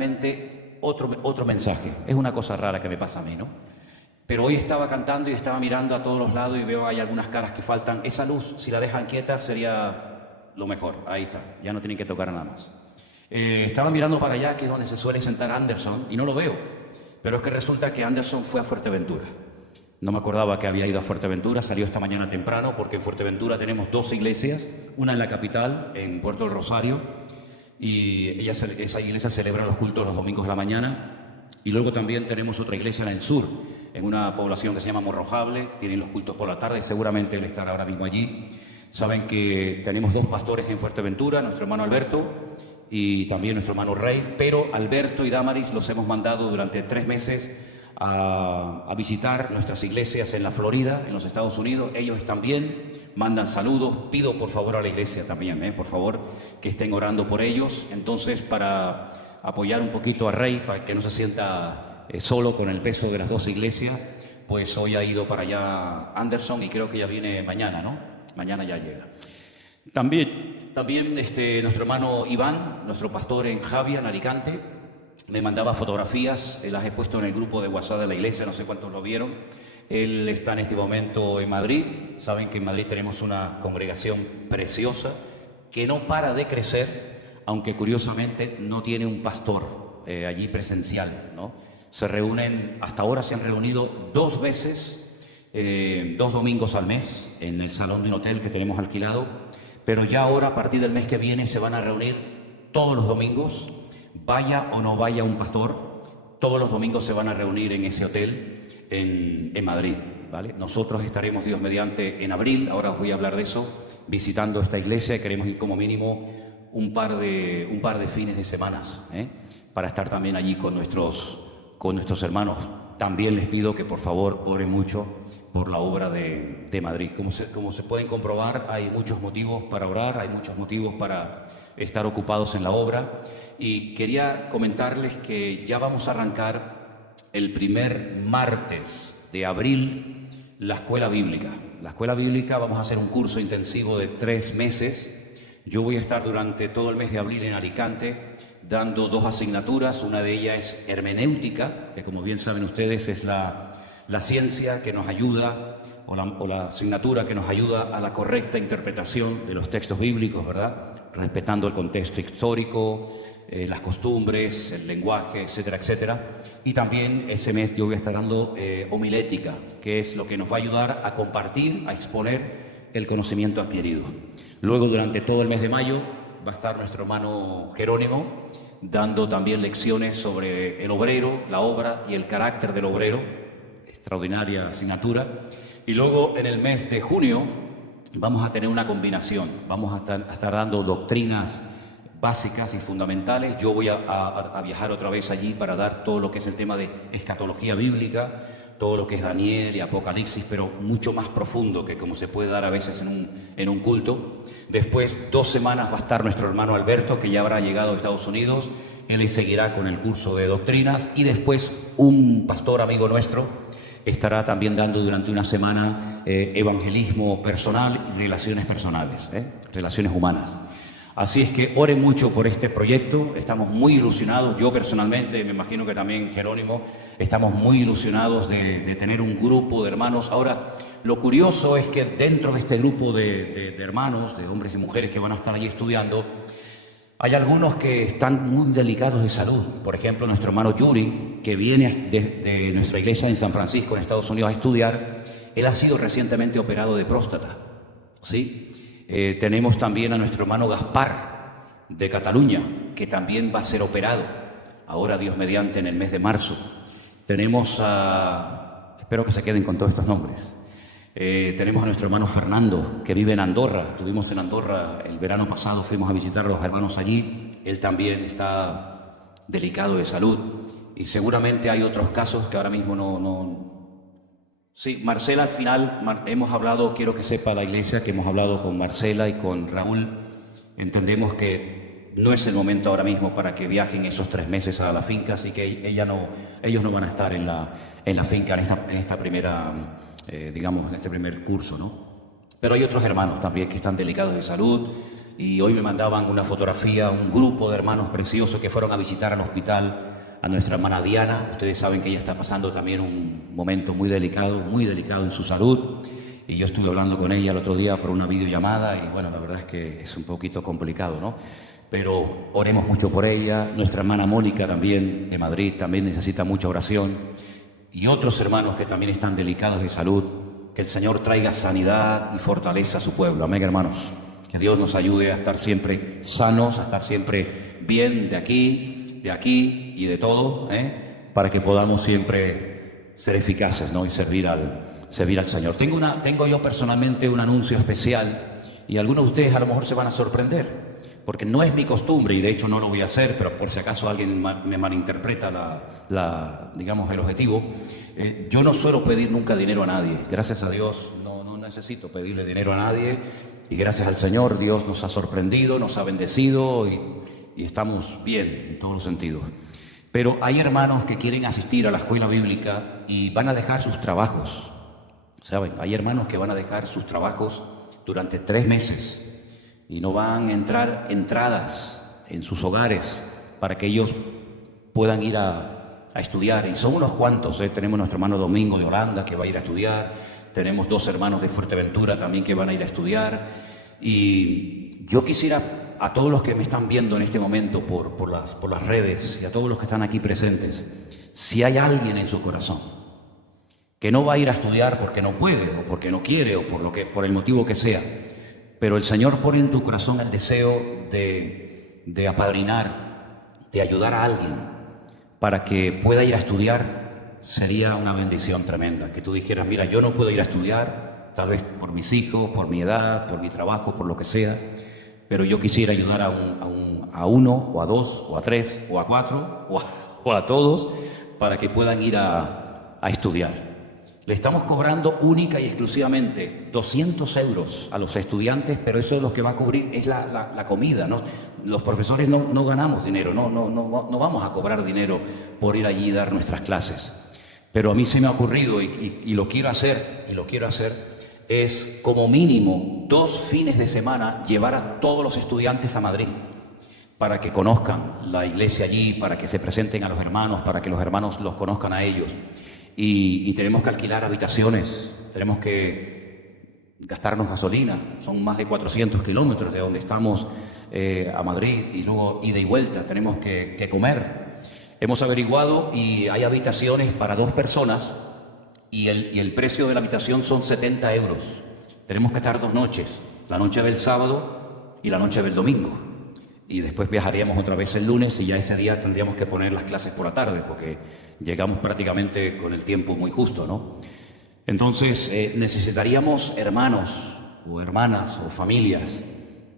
realmente otro mensaje. Es una cosa rara que me pasa a mí, ¿no? Pero hoy estaba cantando y estaba mirando a todos los lados y veo hay algunas caras que faltan. Esa luz, si la dejan quieta, sería lo mejor. Ahí está, ya no tienen que tocar nada más. Estaba mirando para allá, que es donde se suele sentar Anderson, y no lo veo. Pero es que resulta que Anderson fue a Fuerteventura. No me acordaba que había ido a Fuerteventura, salió esta mañana temprano, porque en Fuerteventura tenemos dos iglesias, una en la capital, en Puerto del Rosario, y esa iglesia celebra los cultos los domingos de la mañana, y luego también tenemos otra iglesia en el sur, en una población que se llama Morrojable, tienen los cultos por la tarde, seguramente él estará ahora mismo allí. Saben que tenemos dos pastores en Fuerteventura, nuestro hermano Alberto y también nuestro hermano Rey, pero Alberto y Damaris los hemos mandado durante 3 meses a visitar nuestras iglesias en la Florida, en los Estados Unidos. Ellos están bien, mandan saludos. Pido por favor a la iglesia también, por favor, que estén orando por ellos. Entonces, para apoyar un poquito a Rey, para que no se sienta solo con el peso de las dos iglesias, pues hoy ha ido para allá Anderson y creo que ya viene mañana, ¿no? Mañana ya llega. También nuestro hermano Iván, nuestro pastor en Javia, en Alicante, me mandaba fotografías, las he puesto en el grupo de WhatsApp de la iglesia, no sé cuántos lo vieron. Él está en este momento en Madrid. Saben que en Madrid tenemos una congregación preciosa que no para de crecer, aunque curiosamente no tiene un pastor allí presencial, ¿no? Se reúnen, hasta ahora se han reunido 2 veces, 2 domingos al mes en el salón de un hotel que tenemos alquilado, pero ya ahora a partir del mes que viene se van a reunir todos los domingos, vaya o no vaya un pastor, todos los domingos se van a reunir en ese hotel en Madrid, ¿vale? Nosotros estaremos, Dios mediante, en abril, ahora os voy a hablar de eso, visitando esta iglesia y queremos ir como mínimo un par de fines de semanas, para estar también allí con nuestros hermanos. También les pido que por favor oren mucho por la obra de Madrid. Como se pueden comprobar, hay muchos motivos para orar, hay muchos motivos para estar ocupados en la obra, y quería comentarles que ya vamos a arrancar el primer martes de abril la escuela bíblica. La escuela bíblica vamos a hacer un curso intensivo de 3 meses. Yo voy a estar durante todo el mes de abril en Alicante dando 2 asignaturas. Una de ellas es hermenéutica, que como bien saben ustedes es la ciencia que nos ayuda, o la asignatura que nos ayuda a la correcta interpretación de los textos bíblicos, ¿verdad? Respetando el contexto histórico, las costumbres, el lenguaje, etcétera, etcétera. Y también ese mes yo voy a estar dando homilética, que es lo que nos va a ayudar a compartir, a exponer el conocimiento adquirido. Luego, durante todo el mes de mayo, va a estar nuestro hermano Jerónimo dando también lecciones sobre el obrero, la obra y el carácter del obrero, extraordinaria asignatura. Y luego en el mes de junio vamos a tener una combinación, vamos a estar dando doctrinas básicas y fundamentales. Yo voy a viajar otra vez allí para dar todo lo que es el tema de escatología bíblica, todo lo que es Daniel y Apocalipsis, pero mucho más profundo que como se puede dar a veces en un culto. Después, 2 semanas va a estar nuestro hermano Alberto, que ya habrá llegado a Estados Unidos. Él seguirá con el curso de doctrinas, y después un pastor amigo nuestro estará también dando durante una semana evangelismo personal y relaciones personales, relaciones humanas. Así es que oren mucho por este proyecto, estamos muy ilusionados. Yo personalmente, me imagino que también Jerónimo, estamos muy ilusionados de tener un grupo de hermanos. Ahora, lo curioso es que dentro de este grupo de hermanos, de hombres y mujeres que van a estar allí estudiando, hay algunos que están muy delicados de salud. Por ejemplo, nuestro hermano Yuri, que viene de nuestra iglesia en San Francisco, en Estados Unidos, a estudiar. Él ha sido recientemente operado de próstata, ¿sí? Tenemos también a nuestro hermano Gaspar, de Cataluña, que también va a ser operado, ahora Dios mediante, en el mes de marzo. Tenemos espero que se queden con todos estos nombres. Tenemos a nuestro hermano Fernando, que vive en Andorra. Estuvimos en Andorra el verano pasado, fuimos a visitar a los hermanos allí. Él también está delicado de salud, y seguramente hay otros casos que ahora mismo no. Sí, Marcela, al final hemos hablado, quiero que sepa la iglesia que hemos hablado con Marcela y con Raúl. Entendemos que no es el momento ahora mismo para que viajen esos 3 meses a la finca, así que ellos no van a estar en la finca en esta primera, digamos, en este primer curso, ¿no? Pero hay otros hermanos también que están delicados de salud y hoy me mandaban una fotografía, un grupo de hermanos preciosos que fueron a visitar al hospital a nuestra hermana Diana. Ustedes saben que ella está pasando también un momento muy delicado en su salud. Y yo estuve hablando con ella el otro día por una videollamada y bueno, la verdad es que es un poquito complicado, ¿no? Pero oremos mucho por ella. Nuestra hermana Mónica también, de Madrid, también necesita mucha oración. Y otros hermanos que también están delicados de salud. Que el Señor traiga sanidad y fortaleza a su pueblo. Amén, hermanos. Que Dios nos ayude a estar siempre sanos, a estar siempre bien de aquí y de todo, para que podamos siempre ser eficaces, ¿no? Y servir al Señor. Tengo yo personalmente un anuncio especial y algunos de ustedes a lo mejor se van a sorprender. Porque no es mi costumbre y de hecho no lo voy a hacer, pero por si acaso alguien me malinterpreta digamos, el objetivo. Yo no suelo pedir nunca dinero a nadie. Gracias a Dios no necesito pedirle dinero a nadie y gracias al Señor Dios nos ha sorprendido, nos ha bendecido y estamos bien en todos los sentidos. Pero hay hermanos que quieren asistir a la escuela bíblica y van a dejar sus trabajos. ¿Saben? Hay hermanos que van a dejar sus trabajos durante 3 meses. Y no van a entrar entradas en sus hogares para que ellos puedan ir a estudiar. Y son unos cuantos, Tenemos nuestro hermano Domingo de Holanda que va a ir a estudiar. Tenemos 2 hermanos de Fuerteventura también que van a ir a estudiar. Y yo quisiera a todos los que me están viendo en este momento por las redes y a todos los que están aquí presentes, si hay alguien en su corazón que no va a ir a estudiar porque no puede o porque no quiere o por el motivo que sea, pero el Señor pone en tu corazón el deseo de apadrinar, de ayudar a alguien para que pueda ir a estudiar, sería una bendición tremenda. Que tú dijeras, mira, yo no puedo ir a estudiar, tal vez por mis hijos, por mi edad, por mi trabajo, por lo que sea, pero yo quisiera ayudar a uno, o a 2, o a 3, o a 4, o a todos, para que puedan ir a estudiar. Le estamos cobrando única y exclusivamente 200 euros a los estudiantes, pero eso es lo que va a cubrir, es la comida, ¿no? Los profesores no ganamos dinero, no vamos a cobrar dinero por ir allí y dar nuestras clases. Pero a mí se me ha ocurrido y lo quiero hacer, es como mínimo 2 fines de semana llevar a todos los estudiantes a Madrid para que conozcan la iglesia allí, para que se presenten a los hermanos, para que los hermanos los conozcan a ellos. Y tenemos que alquilar habitaciones, tenemos que gastarnos gasolina, son más de 400 kilómetros de donde estamos a Madrid y luego ida y vuelta, tenemos que comer. Hemos averiguado y hay habitaciones para 2 personas y el precio de la habitación son 70 euros. Tenemos que estar 2 noches, la noche del sábado y la noche del domingo. Y después viajaríamos otra vez el lunes y ya ese día tendríamos que poner las clases por la tarde porque llegamos prácticamente con el tiempo muy justo, ¿no? Entonces necesitaríamos hermanos o hermanas o familias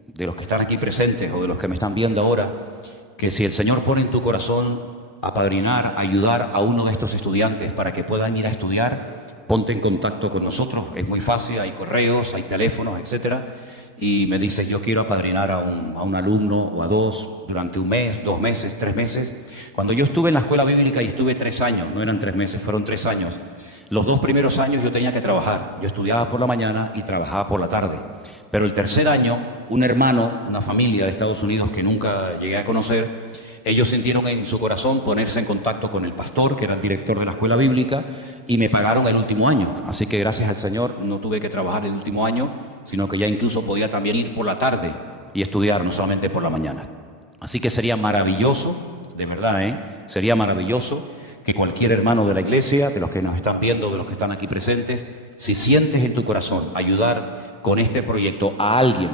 de los que están aquí presentes o de los que me están viendo ahora, que si el Señor pone en tu corazón apadrinar, ayudar a uno de estos estudiantes para que puedan ir a estudiar, ponte en contacto con nosotros. Es muy fácil, hay correos, hay teléfonos, etcétera. Y me dices, yo quiero apadrinar a un alumno o a 2 durante 1 mes, 2 meses, 3 meses. Cuando yo estuve en la escuela bíblica y estuve 3 años, no eran 3 meses, fueron 3 años. Los 2 primeros años yo tenía que trabajar. Yo estudiaba por la mañana y trabajaba por la tarde. Pero el tercer año, un hermano, una familia de Estados Unidos que nunca llegué a conocer, ellos sintieron en su corazón ponerse en contacto con el pastor, que era el director de la escuela bíblica, y me pagaron el último año. Así que gracias al Señor no tuve que trabajar el último año, sino que ya incluso podía también ir por la tarde y estudiar, no solamente por la mañana. Así que sería maravilloso, de verdad, sería maravilloso que cualquier hermano de la iglesia, de los que nos están viendo, de los que están aquí presentes, si sientes en tu corazón ayudar con este proyecto a alguien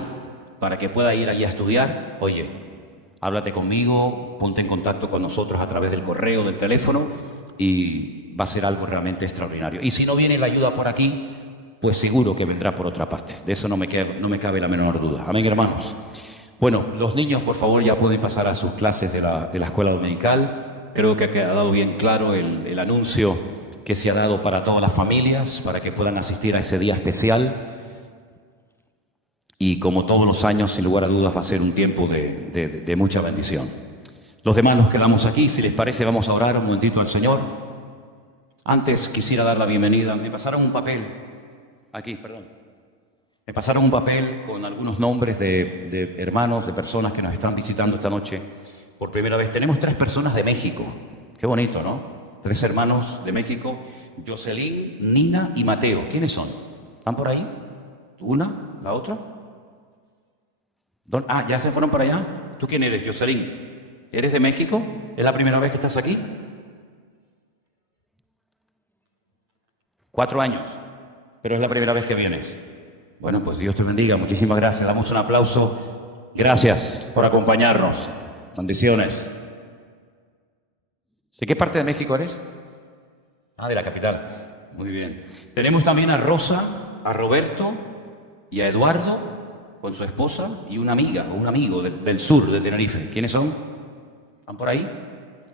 para que pueda ir allí a estudiar, oye, háblate conmigo, ponte en contacto con nosotros a través del correo, del teléfono y va a ser algo realmente extraordinario. Y si no viene la ayuda por aquí, pues seguro que vendrá por otra parte. De eso no me cabe la menor duda. Amén, hermanos. Bueno, los niños, por favor, ya pueden pasar a sus clases de la escuela dominical. Creo que ha quedado bien claro el anuncio que se ha dado para todas las familias, para que puedan asistir a ese día especial. Y como todos los años, sin lugar a dudas, va a ser un tiempo de mucha bendición. Los demás nos quedamos aquí. Si les parece, vamos a orar un momentito al Señor. Antes quisiera dar la bienvenida. Me pasaron un papel. Aquí, perdón. Me pasaron un papel con algunos nombres de hermanos, de personas que nos están visitando esta noche por primera vez. Tenemos 3 personas de México. Qué bonito, ¿no? 3 hermanos de México, Jocelyn, Nina y Mateo. ¿Quiénes son? ¿Están por ahí? ¿Una? ¿La otra? ¿Ya se fueron para allá? ¿Tú quién eres, Jocelyn? ¿Eres de México? ¿Es la primera vez que estás aquí? 4 años, pero es la primera vez que vienes. Bueno, pues Dios te bendiga. Muchísimas gracias. Damos un aplauso. Gracias por acompañarnos. Bendiciones. ¿De qué parte de México eres? De la capital. Muy bien. Tenemos también a Rosa, a Roberto y a Eduardo con su esposa y una amiga o un amigo del sur de Tenerife. ¿Quiénes son? ¿Están por ahí?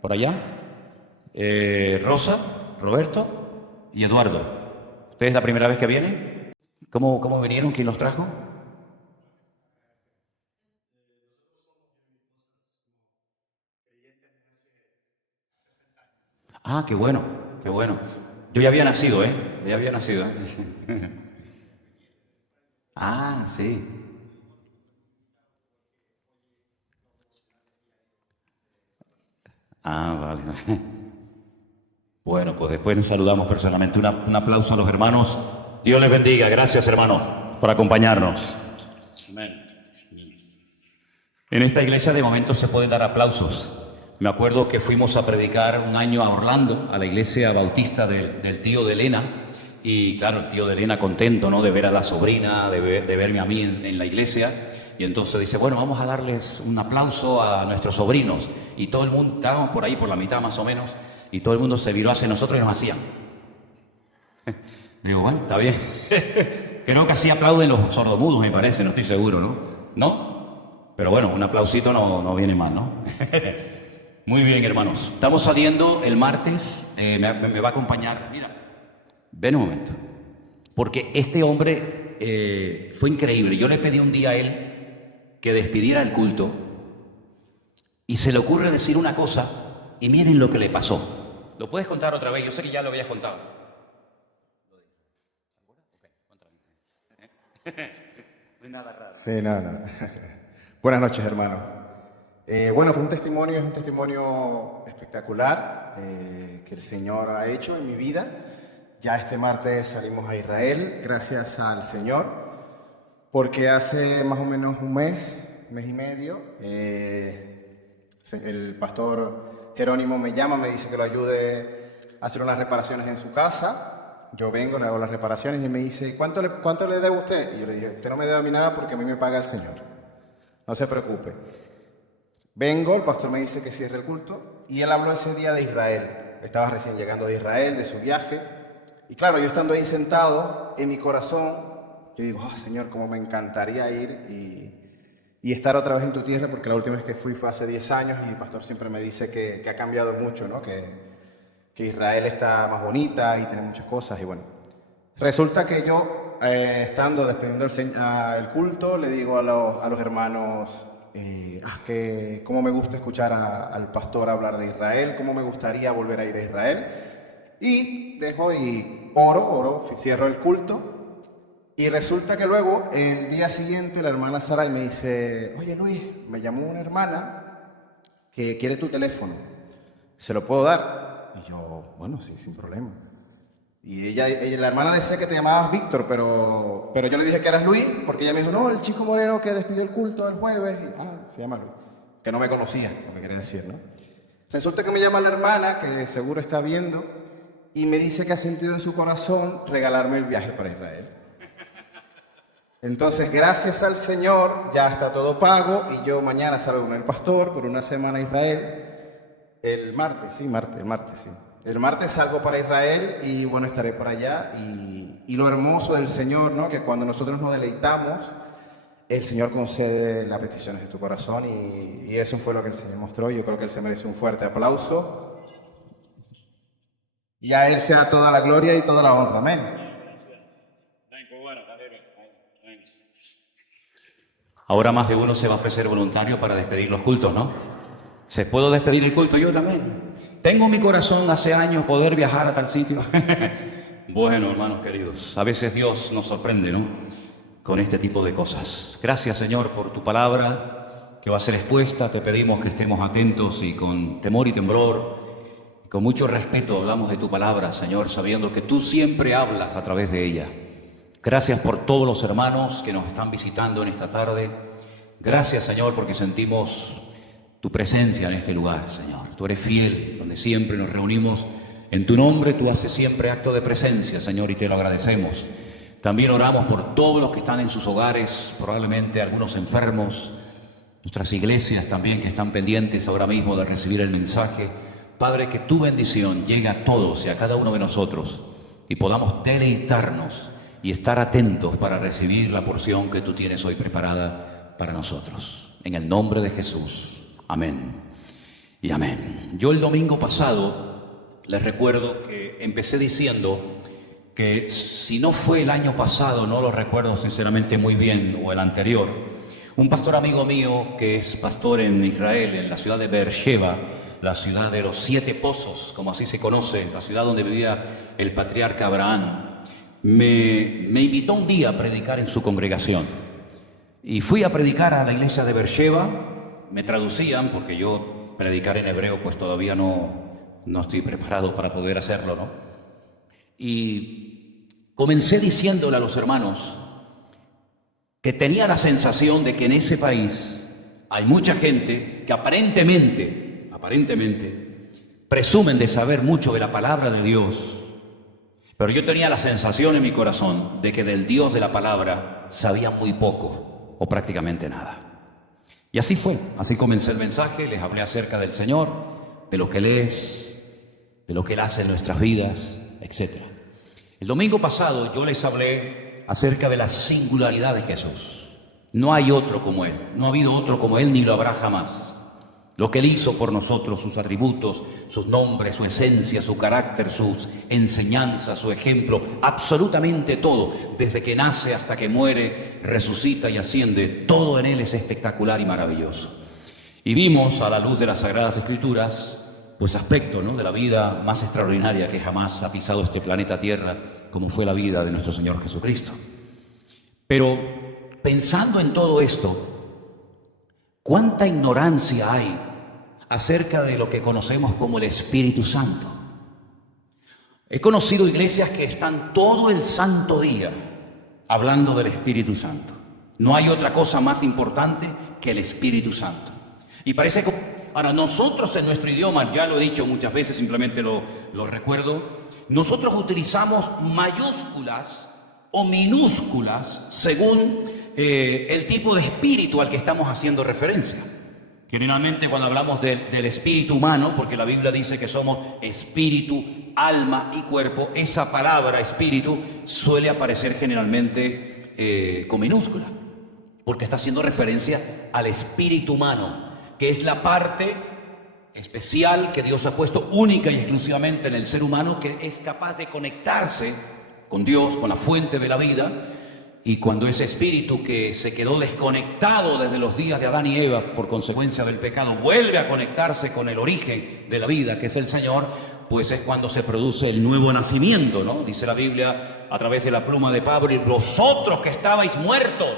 ¿Por allá? Rosa, Roberto y Eduardo. ¿Ustedes es la primera vez que vienen? ¿Cómo vinieron? ¿Quién los trajo? Qué bueno, qué bueno. Yo ya había nacido, ¿eh? Ya había nacido. Sí. Vale. Bueno, pues después nos saludamos personalmente. Un aplauso a los hermanos. Dios les bendiga. Gracias, hermanos, por acompañarnos. Amén. En esta iglesia de momento se pueden dar aplausos. Me acuerdo que fuimos a predicar un año a Orlando, a la iglesia bautista del tío de Elena. Y claro, el tío de Elena contento, ¿no?, de ver a la sobrina, de verme a mí en la iglesia. Y entonces dice, bueno, vamos a darles un aplauso a nuestros sobrinos. Y todo el mundo, estábamos por ahí, por la mitad más o menos, y todo el mundo se viró hacia nosotros y nos hacían. Digo, bueno, está bien. Creo que así aplauden los sordomudos, me parece, no estoy seguro, ¿no? ¿No? Pero bueno, un aplausito no viene mal, ¿no? Muy bien, hermanos. Estamos saliendo el martes, me va a acompañar. Mira, ven un momento. Porque este hombre fue increíble. Yo le pedí un día a él que despidiera el culto y se le ocurre decir una cosa y miren lo que le pasó. ¿Lo puedes contar otra vez? Yo sé que ya lo habías contado. No hay nada raro. Sí, no. Buenas noches, hermano. Bueno, es un testimonio espectacular que el Señor ha hecho en mi vida. Ya este martes salimos a Israel, gracias al Señor, porque hace más o menos un mes y medio, el pastor Jerónimo me llama, me dice que lo ayude a hacer unas reparaciones en su casa. Yo vengo, le hago las reparaciones y me dice, ¿cuánto le debo a usted? Y yo le dije, usted no me debe a mí nada porque a mí me paga el Señor. No se preocupe. Vengo, el pastor me dice que cierre el culto y él habló ese día de Israel. Estaba recién llegando de Israel, de su viaje. Y claro, yo estando ahí sentado, en mi corazón, yo digo, Señor, cómo me encantaría ir y estar otra vez en tu tierra, porque la última vez que fui fue hace 10 años y el pastor siempre me dice que ha cambiado mucho, ¿no? Que Israel está más bonita y tiene muchas cosas. Y bueno, resulta que yo, despidiendo el culto, le digo a los hermanos que cómo me gusta escuchar al pastor hablar de Israel, cómo me gustaría volver a ir a Israel. Y dejo y oro, cierro el culto. Y resulta que luego, el día siguiente, la hermana Sara me dice, oye Luis, me llamó una hermana que quiere tu teléfono, ¿se lo puedo dar? Y yo, bueno, sí, sin problema. Y la hermana decía que te llamabas Víctor, pero yo le dije que eras Luis, porque ella me dijo, no, el chico moreno que despidió el culto el jueves. Y, se llama Luis. Que no me conocía, lo que quería decir, ¿no? Resulta que me llama la hermana, que seguro está viendo, y me dice que ha sentido en su corazón regalarme el viaje para Israel. Entonces, gracias al Señor, ya está todo pago, y yo mañana salgo con el pastor por una semana a Israel. El martes, sí. El martes salgo para Israel y bueno, estaré por allá. Y lo hermoso del Señor, ¿no? Que cuando nosotros nos deleitamos, el Señor concede las peticiones de tu corazón y eso fue lo que el Señor mostró. Yo creo que Él se merece un fuerte aplauso. Y a Él sea toda la gloria y toda la honra. Amén. Ahora más de uno se va a ofrecer voluntario para despedir los cultos, ¿no? ¿Se puedo despedir el culto yo también? Tengo en mi corazón hace años poder viajar a tal sitio. Bueno, hermanos queridos, a veces Dios nos sorprende, ¿no? con este tipo de cosas. Gracias, Señor, por tu palabra que va a ser expuesta. Te pedimos que estemos atentos y con temor y temblor, y con mucho respeto hablamos de tu palabra, Señor, sabiendo que tú siempre hablas a través de ella. Gracias por todos los hermanos que nos están visitando en esta tarde. Gracias, Señor, porque sentimos tu presencia en este lugar, Señor. Tú eres fiel, donde siempre nos reunimos en tu nombre. Tú haces siempre acto de presencia, Señor, y te lo agradecemos. También oramos por todos los que están en sus hogares, probablemente algunos enfermos, nuestras iglesias también que están pendientes ahora mismo de recibir el mensaje. Padre, que tu bendición llegue a todos y a cada uno de nosotros y podamos deleitarnos y estar atentos para recibir la porción que tú tienes hoy preparada para nosotros. En el nombre de Jesús. Amén y amén. Yo el domingo pasado les recuerdo que empecé diciendo que si no fue el año pasado, no lo recuerdo sinceramente muy bien, o el anterior, un pastor amigo mío que es pastor en Israel, en la ciudad de Beersheba, la ciudad de los 7 pozos, como así se conoce, la ciudad donde vivía el patriarca Abraham, me invitó un día a predicar en su congregación. Y fui a predicar a la iglesia de Beersheba. Me traducían, porque yo predicar en hebreo pues todavía no estoy preparado para poder hacerlo, ¿no? Y comencé diciéndole a los hermanos que tenía la sensación de que en ese país hay mucha gente que aparentemente presumen de saber mucho de la palabra de Dios, pero yo tenía la sensación en mi corazón de que del Dios de la palabra sabía muy poco o prácticamente nada. Y así fue, así comencé el mensaje, les hablé acerca del Señor, de lo que Él es, de lo que Él hace en nuestras vidas, etc. El domingo pasado yo les hablé acerca de la singularidad de Jesús. No hay otro como Él, no ha habido otro como Él ni lo habrá jamás. Lo que Él hizo por nosotros, sus atributos, sus nombres, su esencia, su carácter, sus enseñanzas, su ejemplo, absolutamente todo, desde que nace hasta que muere, resucita y asciende, todo en Él es espectacular y maravilloso. Y vimos a la luz de las Sagradas Escrituras pues aspectos, ¿no?, de la vida más extraordinaria que jamás ha pisado este planeta Tierra, como fue la vida de nuestro Señor Jesucristo. Pero pensando en todo esto, ¿cuánta ignorancia hay acerca de lo que conocemos como el Espíritu Santo? He conocido iglesias que están todo el santo día hablando del Espíritu Santo. No hay otra cosa más importante que el Espíritu Santo. Y parece que ahora, nosotros en nuestro idioma, ya lo he dicho muchas veces, simplemente lo recuerdo, nosotros utilizamos mayúsculas o minúsculas según el tipo de espíritu al que estamos haciendo referencia. Generalmente cuando hablamos del espíritu humano, porque la Biblia dice que somos espíritu, alma y cuerpo, esa palabra espíritu suele aparecer generalmente con minúscula, porque está haciendo referencia al espíritu humano, que es la parte especial que Dios ha puesto única y exclusivamente en el ser humano, que es capaz de conectarse con Dios, con la fuente de la vida. Y cuando ese espíritu que se quedó desconectado desde los días de Adán y Eva por consecuencia del pecado vuelve a conectarse con el origen de la vida, que es el Señor, pues es cuando se produce el nuevo nacimiento, ¿no? Dice la Biblia a través de la pluma de Pablo: y vosotros que estabais muertos.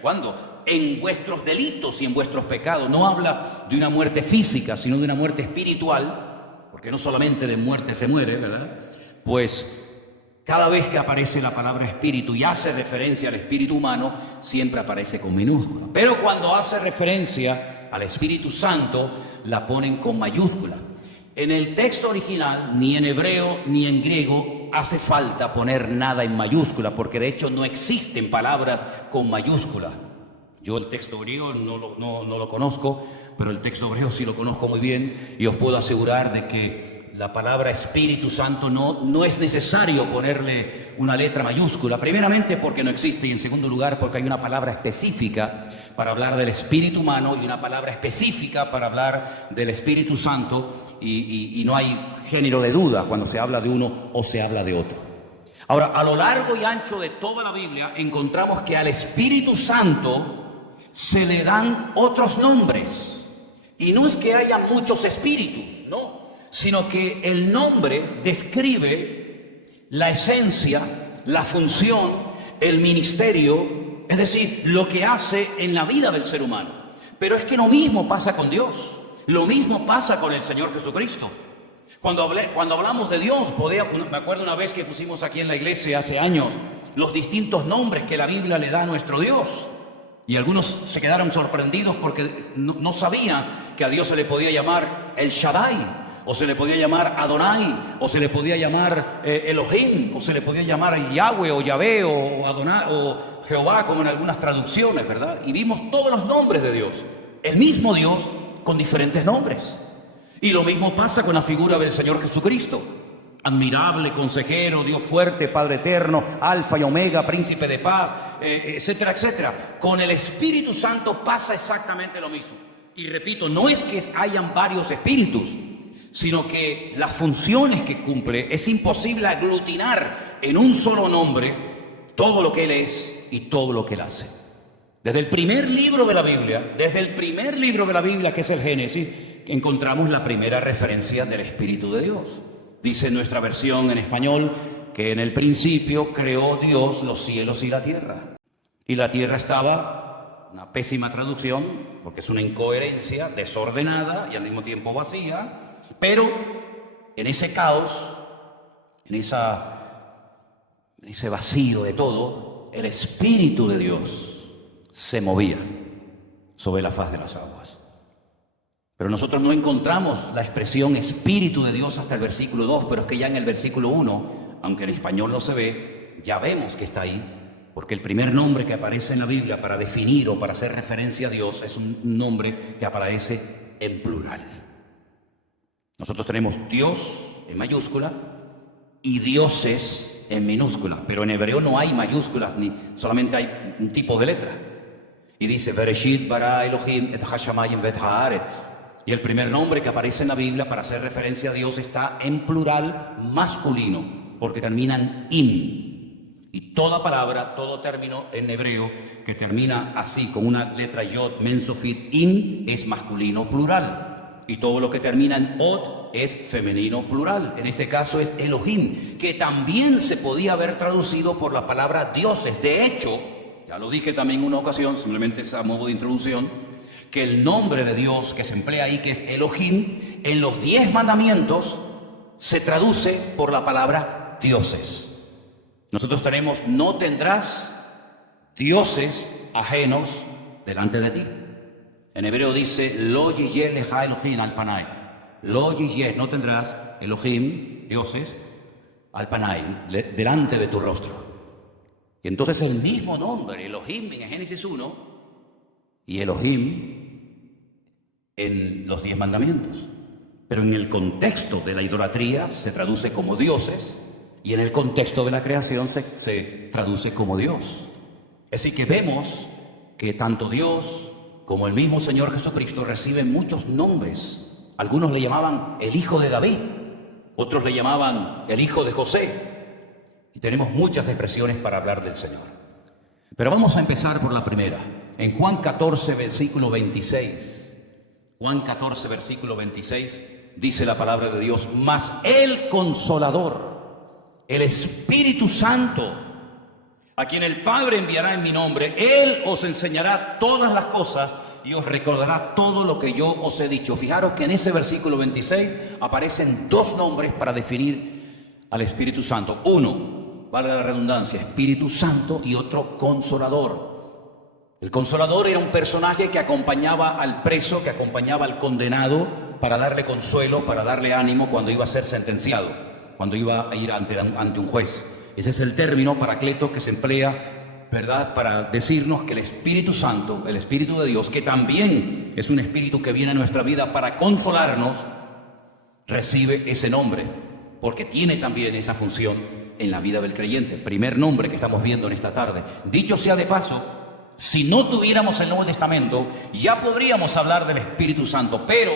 ¿Cuándo? En vuestros delitos y en vuestros pecados. No habla de una muerte física, sino de una muerte espiritual, porque no solamente de muerte se muere, ¿verdad? Pues cada vez que aparece la palabra espíritu y hace referencia al espíritu humano, siempre aparece con minúscula. Pero cuando hace referencia al Espíritu Santo, la ponen con mayúscula. En el texto original, ni en hebreo ni en griego, hace falta poner nada en mayúscula, porque de hecho no existen palabras con mayúscula. Yo el texto griego no lo conozco, pero el texto hebreo sí lo conozco muy bien, y os puedo asegurar de que la palabra Espíritu Santo no es necesario ponerle una letra mayúscula, primeramente porque no existe, y en segundo lugar porque hay una palabra específica para hablar del espíritu humano y una palabra específica para hablar del Espíritu Santo, y no hay género de duda cuando se habla de uno o se habla de otro. Ahora, a lo largo y ancho de toda la Biblia encontramos que al Espíritu Santo se le dan otros nombres, y no es que haya muchos espíritus, no, sino que el nombre describe la esencia, la función, el ministerio, es decir, lo que hace en la vida del ser humano. Pero es que lo mismo pasa con Dios, lo mismo pasa con el Señor Jesucristo. Cuando hablamos de Dios, me acuerdo una vez que pusimos aquí en la iglesia hace años los distintos nombres que la Biblia le da a nuestro Dios. Y algunos se quedaron sorprendidos porque no sabían que a Dios se le podía llamar El Shaddai, o se le podía llamar Adonai, o se le podía llamar Elohim, o se le podía llamar Yahweh o Yahvé o Adonai o Jehová, como en algunas traducciones, ¿verdad? Y vimos todos los nombres de Dios, el mismo Dios con diferentes nombres. Y lo mismo pasa con la figura del Señor Jesucristo. Admirable, consejero, Dios fuerte, Padre eterno, Alfa y Omega, Príncipe de paz, etcétera, etcétera. Con el Espíritu Santo pasa exactamente lo mismo. Y repito, no es que hayan varios espíritus, sino que las funciones que cumple es imposible aglutinar en un solo nombre todo lo que Él es y todo lo que Él hace. Desde el primer libro de la Biblia, que es el Génesis, encontramos la primera referencia del Espíritu de Dios. Dice nuestra versión en español que en el principio creó Dios los cielos y la tierra. Y la tierra estaba, una pésima traducción, porque es una incoherencia, desordenada y al mismo tiempo vacía, pero en ese caos, en ese vacío de todo, el Espíritu de Dios se movía sobre la faz de las aguas. Pero nosotros no encontramos la expresión Espíritu de Dios hasta el versículo 2, pero es que ya en el versículo 1, aunque en español no se ve, ya vemos que está ahí, porque el primer nombre que aparece en la Biblia para definir o para hacer referencia a Dios es un nombre que aparece en plural. Nosotros tenemos Dios en mayúscula y dioses en minúscula, pero en hebreo no hay mayúsculas, ni solamente hay un tipo de letra. Y dice, Bereshit bara Elohim et hashamayim vet haaretz. Y el primer nombre que aparece en la Biblia para hacer referencia a Dios está en plural masculino, porque termina en in. Y toda palabra, todo término en hebreo que termina así, con una letra yod, mensofit, in, es masculino plural. Y todo lo que termina en od es femenino plural. En este caso es Elohim, que también se podía haber traducido por la palabra dioses. De hecho, ya lo dije también en una ocasión, simplemente es a modo de introducción, que el nombre de Dios que se emplea ahí, que es Elohim, en los 10 mandamientos se traduce por la palabra dioses. Nosotros tenemos, no tendrás dioses ajenos delante de ti. En hebreo dice, lo yiyeh leja Elohim al panay. Lo yiyeh, no tendrás Elohim, dioses, al panay, delante de tu rostro. Y entonces el mismo nombre, Elohim en Génesis 1, y Elohim en los 10 mandamientos. Pero en el contexto de la idolatría se traduce como dioses, y en el contexto de la creación se traduce como Dios. Es decir, que vemos que tanto Dios como el mismo Señor Jesucristo reciben muchos nombres. Algunos le llamaban el Hijo de David, otros le llamaban el Hijo de José, y tenemos muchas expresiones para hablar del Señor. Pero vamos a empezar por la primera. En Juan 14, versículo 26. Juan 14, versículo 26, dice la palabra de Dios, mas el Consolador, el Espíritu Santo, a quien el Padre enviará en mi nombre, Él os enseñará todas las cosas y os recordará todo lo que yo os he dicho. Fijaros que en ese versículo 26 aparecen 2 nombres para definir al Espíritu Santo. Uno, vale la redundancia, Espíritu Santo, y otro, Consolador. El Consolador era un personaje que acompañaba al preso, que acompañaba al condenado para darle consuelo, para darle ánimo cuando iba a ser sentenciado, cuando iba a ir ante un juez. Ese es el término paracletos que se emplea, ¿verdad?, para decirnos que el Espíritu Santo, el Espíritu de Dios, que también es un Espíritu que viene a nuestra vida para consolarnos, recibe ese nombre, porque tiene también esa función en la vida del creyente. Primer nombre que estamos viendo en esta tarde. Dicho sea de paso, si no tuviéramos el Nuevo Testamento, ya podríamos hablar del Espíritu Santo, pero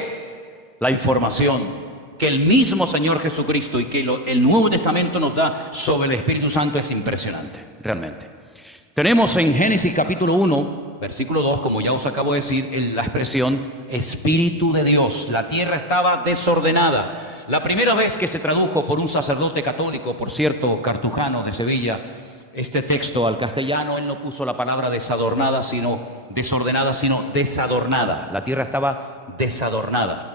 la información que el mismo Señor Jesucristo y que el Nuevo Testamento nos da sobre el Espíritu Santo es impresionante, realmente. Tenemos en Génesis capítulo 1, versículo 2, como ya os acabo de decir, la expresión Espíritu de Dios. La tierra estaba desordenada. La primera vez que se tradujo por un sacerdote católico, por cierto, cartujano de Sevilla, este texto al castellano, él no puso la palabra desordenada, sino desadornada. La tierra estaba desadornada.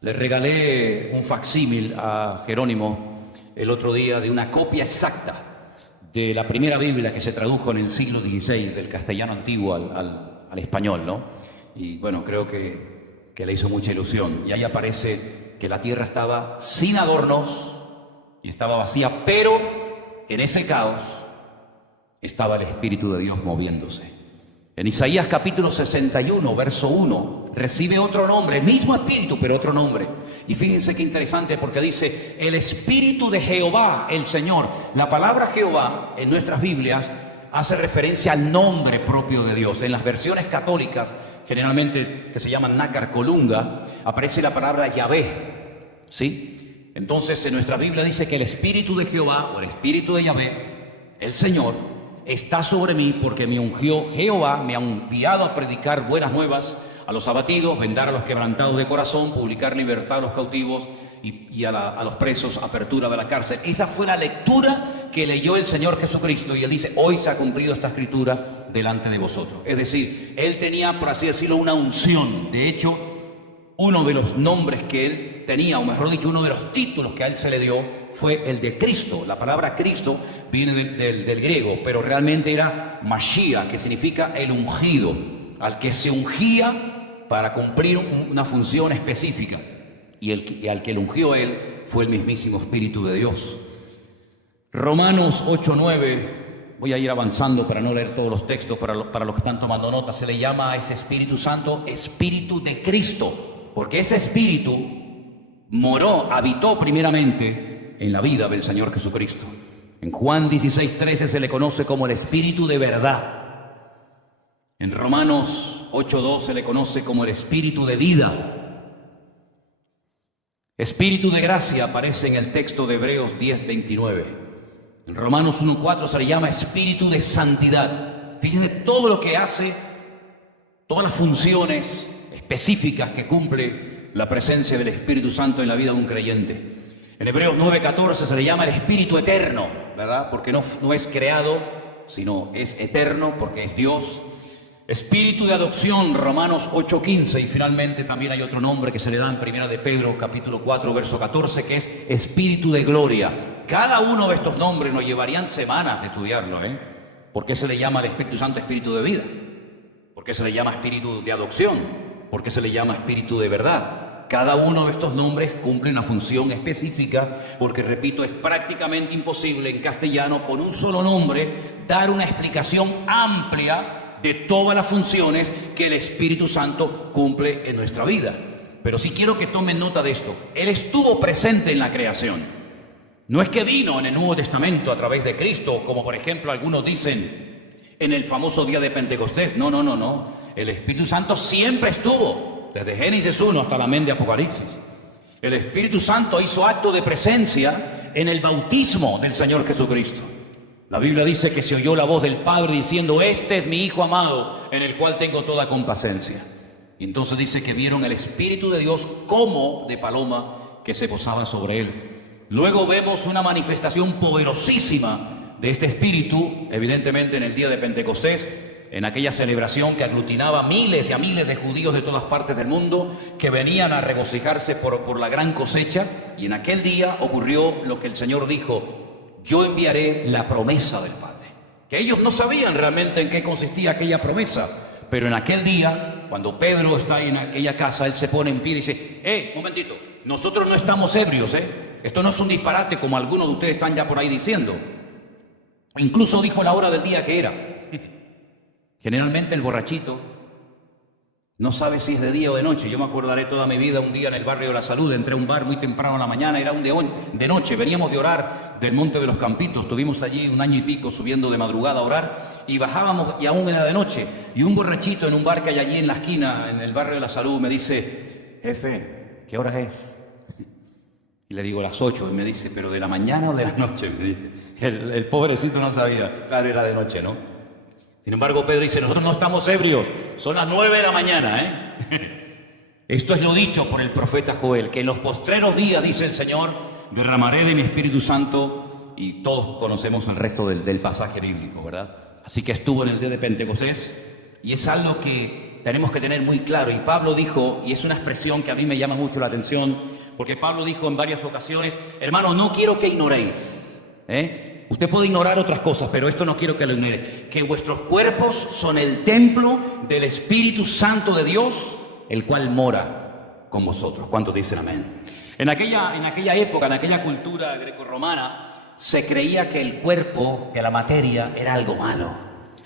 Le regalé un facsímil a Jerónimo el otro día de una copia exacta de la primera Biblia que se tradujo en el siglo XVI, del castellano antiguo al español, ¿no? Y bueno, creo que le hizo mucha ilusión. Y ahí aparece que la tierra estaba sin adornos y estaba vacía, pero en ese caos estaba el Espíritu de Dios moviéndose. En Isaías capítulo 61, verso 1, recibe otro nombre, el mismo Espíritu, pero otro nombre. Y fíjense qué interesante, porque dice, el Espíritu de Jehová, el Señor. La palabra Jehová en nuestras Biblias hace referencia al nombre propio de Dios. En las versiones católicas, generalmente que se llaman nácar colunga, aparece la palabra Yahvé, ¿sí? Entonces en nuestra Biblia dice que el Espíritu de Jehová, o el Espíritu de Yahvé, el Señor, está sobre mí porque me ungió Jehová, me ha enviado a predicar buenas nuevas a los abatidos, vendar a los quebrantados de corazón, publicar libertad a los cautivos y a los presos, apertura de la cárcel. Esa fue la lectura que leyó el Señor Jesucristo, y Él dice, hoy se ha cumplido esta escritura delante de vosotros. Es decir, Él tenía, por así decirlo, una unción. De hecho, uno de los nombres que Él tenía, o mejor dicho, uno de los títulos que a Él se le dio, fue el de Cristo. La palabra Cristo viene del griego, pero realmente era Mashiach, que significa el ungido, al que se ungía para cumplir una función específica. Y al que le ungió Él fue el mismísimo Espíritu de Dios. Romanos 8:9, voy a ir avanzando para no leer todos los textos, para los que están tomando nota. Se le llama a ese Espíritu Santo Espíritu de Cristo, porque ese Espíritu habitó primeramente en la vida del Señor Jesucristo. En Juan 16:13 se le conoce como el Espíritu de verdad. En Romanos 8:2 se le conoce como el Espíritu de vida. Espíritu de gracia aparece en el texto de Hebreos 10:29. En Romanos 1:4 se le llama Espíritu de santidad. Fíjense todo lo que hace, todas las funciones específicas que cumple la presencia del Espíritu Santo en la vida de un creyente. En Hebreos 9:14 se le llama el Espíritu eterno, ¿verdad? Porque no es creado, sino es eterno porque es Dios. Espíritu de adopción, Romanos 8:15, y finalmente también hay otro nombre que se le da en Primera de Pedro, capítulo 4, verso 14, que es Espíritu de gloria. Cada uno de estos nombres nos llevarían semanas de estudiarlo, ¿eh? ¿Por qué se le llama al Espíritu Santo Espíritu de vida? ¿Por qué se le llama Espíritu de adopción? ¿Por qué se le llama Espíritu de verdad? Cada uno de estos nombres cumple una función específica, porque, repito, es prácticamente imposible en castellano, con un solo nombre, dar una explicación amplia de todas las funciones que el Espíritu Santo cumple en nuestra vida. Pero sí quiero que tomen nota de esto. Él estuvo presente en la creación. No es que vino en el Nuevo Testamento a través de Cristo, como por ejemplo algunos dicen en el famoso día de Pentecostés. No. El Espíritu Santo siempre estuvo, desde Génesis 1 hasta la amén de Apocalipsis. El Espíritu Santo hizo acto de presencia en el bautismo del Señor Jesucristo. La Biblia dice que se oyó la voz del Padre diciendo, este es mi Hijo amado, en el cual tengo toda complacencia. Y entonces dice que vieron el Espíritu de Dios como de paloma que se posaba sobre él. Luego vemos una manifestación poderosísima de este Espíritu, evidentemente en el día de Pentecostés, en aquella celebración que aglutinaba miles y a miles de judíos de todas partes del mundo que venían a regocijarse por la gran cosecha. Y en aquel día ocurrió lo que el Señor dijo: yo enviaré la promesa del Padre. Que ellos no sabían realmente en qué consistía aquella promesa, pero en aquel día, cuando Pedro está en aquella casa, él se pone en pie y dice, momentito, nosotros no estamos ebrios, esto no es un disparate como algunos de ustedes están ya por ahí diciendo. Incluso dijo la hora del día que era. Generalmente el borrachito no sabe si es de día o de noche. Yo me acordaré toda mi vida un día en el barrio de la Salud, entré a un bar muy temprano en la mañana, era un de noche, veníamos de orar del Monte de los Campitos, estuvimos allí 1 año y pico subiendo de madrugada a orar, y bajábamos y aún era de noche, y un borrachito en un bar que hay allí en la esquina, en el barrio de la Salud, me dice, jefe, ¿qué hora es? Y le digo, las 8, y me dice, ¿pero de la mañana o de la noche? Me dice. El pobrecito no sabía, claro, era de noche, ¿no? Sin embargo, Pedro dice, nosotros no estamos ebrios, son las 9 de la mañana, Esto es lo dicho por el profeta Joel, que en los postreros días, dice el Señor, derramaré de mi Espíritu Santo y todos conocemos el resto del pasaje bíblico, ¿verdad? Así que estuvo en el día de Pentecostés y es algo que tenemos que tener muy claro. Y Pablo dijo, y es una expresión que a mí me llama mucho la atención, porque Pablo dijo en varias ocasiones: hermano, no quiero que ignoréis, Usted puede ignorar otras cosas, pero esto no quiero que lo ignore. Que vuestros cuerpos son el templo del Espíritu Santo de Dios, el cual mora con vosotros. ¿Cuántos dicen amén? En aquella época, en aquella cultura grecorromana, se creía que el cuerpo, que la materia, era algo malo.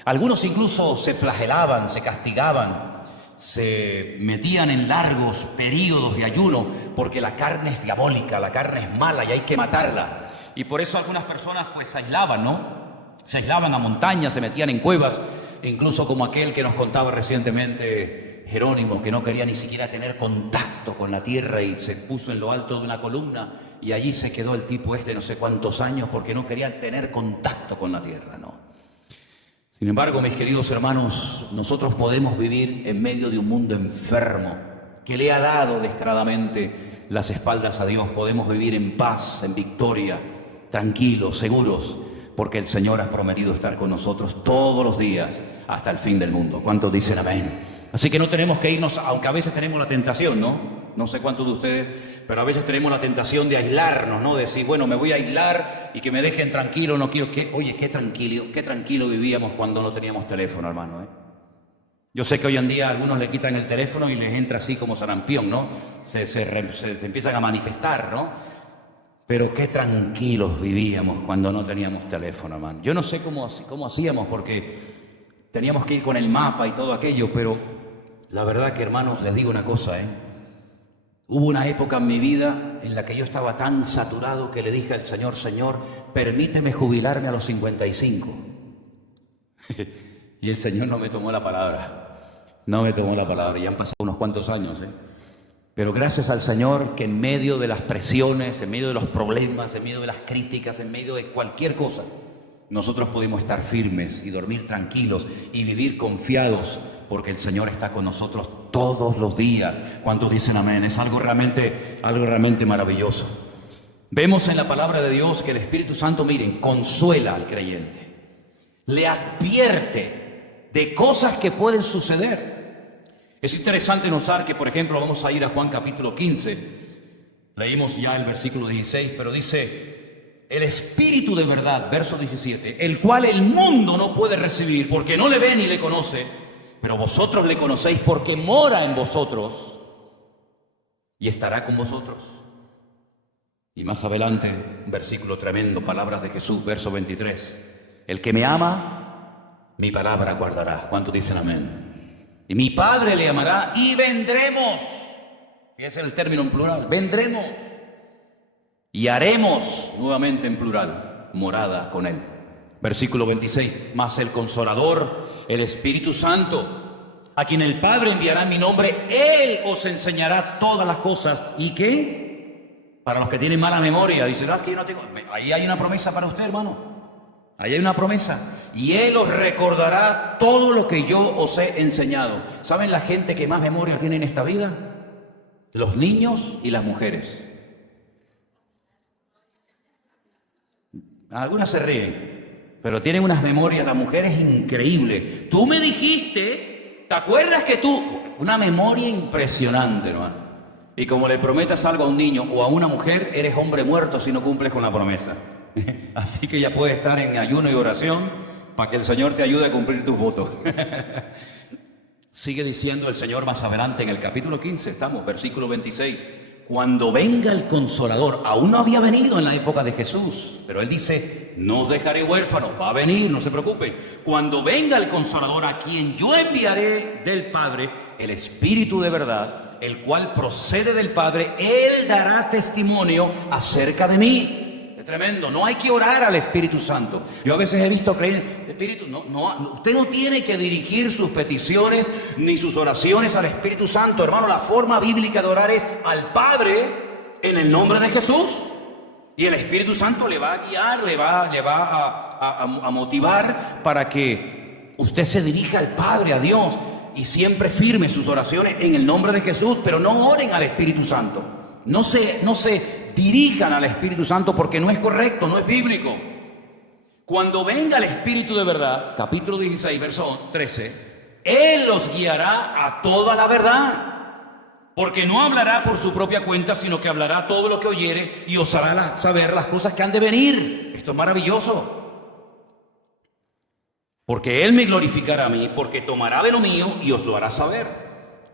Algunos incluso se flagelaban, se castigaban, se metían en largos periodos de ayuno, porque la carne es diabólica, la carne es mala y hay que matarla. Y por eso algunas personas pues se aislaban, ¿no? Se aislaban a montañas, se metían en cuevas, incluso como aquel que nos contaba recientemente Jerónimo, que no quería ni siquiera tener contacto con la tierra y se puso en lo alto de una columna y allí se quedó el tipo no sé cuántos años porque no quería tener contacto con la tierra, ¿no? Sin embargo, mis queridos hermanos, nosotros podemos vivir en medio de un mundo enfermo que le ha dado descaradamente las espaldas a Dios. Podemos vivir en paz, en victoria, tranquilos, seguros, porque el Señor ha prometido estar con nosotros todos los días hasta el fin del mundo. ¿Cuántos dicen amén? Así que no tenemos que irnos, aunque a veces tenemos la tentación, ¿no? No sé cuántos de ustedes, pero a veces tenemos la tentación de aislarnos, ¿no? De decir, bueno, me voy a aislar y que me dejen tranquilo, no quiero que... Oye, qué tranquilo vivíamos cuando no teníamos teléfono, hermano, Yo sé que hoy en día a algunos le quitan el teléfono y les entra así como sarampión, ¿no? Se empiezan a manifestar, ¿no? Pero qué tranquilos vivíamos cuando no teníamos teléfono, hermano. Yo no sé cómo hacíamos, porque teníamos que ir con el mapa y todo aquello, pero la verdad que, hermanos, les digo una cosa, Hubo una época en mi vida en la que yo estaba tan saturado que le dije al Señor: Señor, permíteme jubilarme a los 55. Y el Señor no me tomó la palabra. No me tomó la palabra. Ya han pasado unos cuantos años, Pero gracias al Señor que en medio de las presiones, en medio de los problemas, en medio de las críticas, en medio de cualquier cosa, nosotros podemos estar firmes y dormir tranquilos y vivir confiados, porque el Señor está con nosotros todos los días. ¿Cuántos dicen amén? Es algo realmente maravilloso. Vemos en la palabra de Dios que el Espíritu Santo, miren, consuela al creyente, le advierte de cosas que pueden suceder. Es interesante notar que, por ejemplo, vamos a ir a Juan capítulo 15. Leímos ya el versículo 16, pero dice: el Espíritu de verdad, verso 17, el cual el mundo no puede recibir porque no le ve ni le conoce, pero vosotros le conocéis porque mora en vosotros y estará con vosotros. Y más adelante, un versículo tremendo, palabras de Jesús, verso 23. El que me ama, mi palabra guardará. ¿Cuántos dicen amén? Y mi Padre le amará y vendremos. Ese es el término en plural. Vendremos. Y haremos, nuevamente en plural, morada con él. Versículo 26. Mas el Consolador, el Espíritu Santo, a quien el Padre enviará en mi nombre, Él os enseñará todas las cosas. ¿Y qué? Para los que tienen mala memoria, dicen: que yo no tengo... Ahí hay una promesa para usted, hermano. Ahí hay una promesa. Y Él os recordará todo lo que yo os he enseñado. ¿Saben la gente que más memoria tiene en esta vida? Los niños y las mujeres. Algunas se ríen, pero tienen unas memorias, las mujeres, increíbles. Tú me dijiste, ¿te acuerdas que tú? Una memoria impresionante, hermano. Y como le prometas algo a un niño o a una mujer, eres hombre muerto si no cumples con la promesa. Así que ya puedes estar en ayuno y oración para que el Señor te ayude a cumplir tus votos. Sigue diciendo el Señor más adelante en el capítulo 15, estamos, versículo 26. Cuando venga el Consolador, aún no había venido en la época de Jesús, pero Él dice: no os dejaré huérfanos, va a venir, no se preocupen. Cuando venga el Consolador, a quien yo enviaré del Padre, el Espíritu de verdad, el cual procede del Padre, Él dará testimonio acerca de mí. Es tremendo, no hay que orar al Espíritu Santo. Yo a veces he visto creer, Espíritu, usted no tiene que dirigir sus peticiones ni sus oraciones al Espíritu Santo, hermano. La forma bíblica de orar es al Padre en el nombre de Jesús. Y el Espíritu Santo le va a guiar, le va a motivar para que usted se dirija al Padre, a Dios, y siempre firme sus oraciones en el nombre de Jesús. Pero no oren al Espíritu Santo. No se dirijan al Espíritu Santo porque no es correcto, no es bíblico. Cuando venga el Espíritu de verdad, capítulo 16, verso 13, Él los guiará a toda la verdad. Porque no hablará por su propia cuenta, sino que hablará todo lo que oyere y os hará saber las cosas que han de venir. Esto es maravilloso. Porque Él me glorificará a mí, porque tomará de lo mío y os lo hará saber.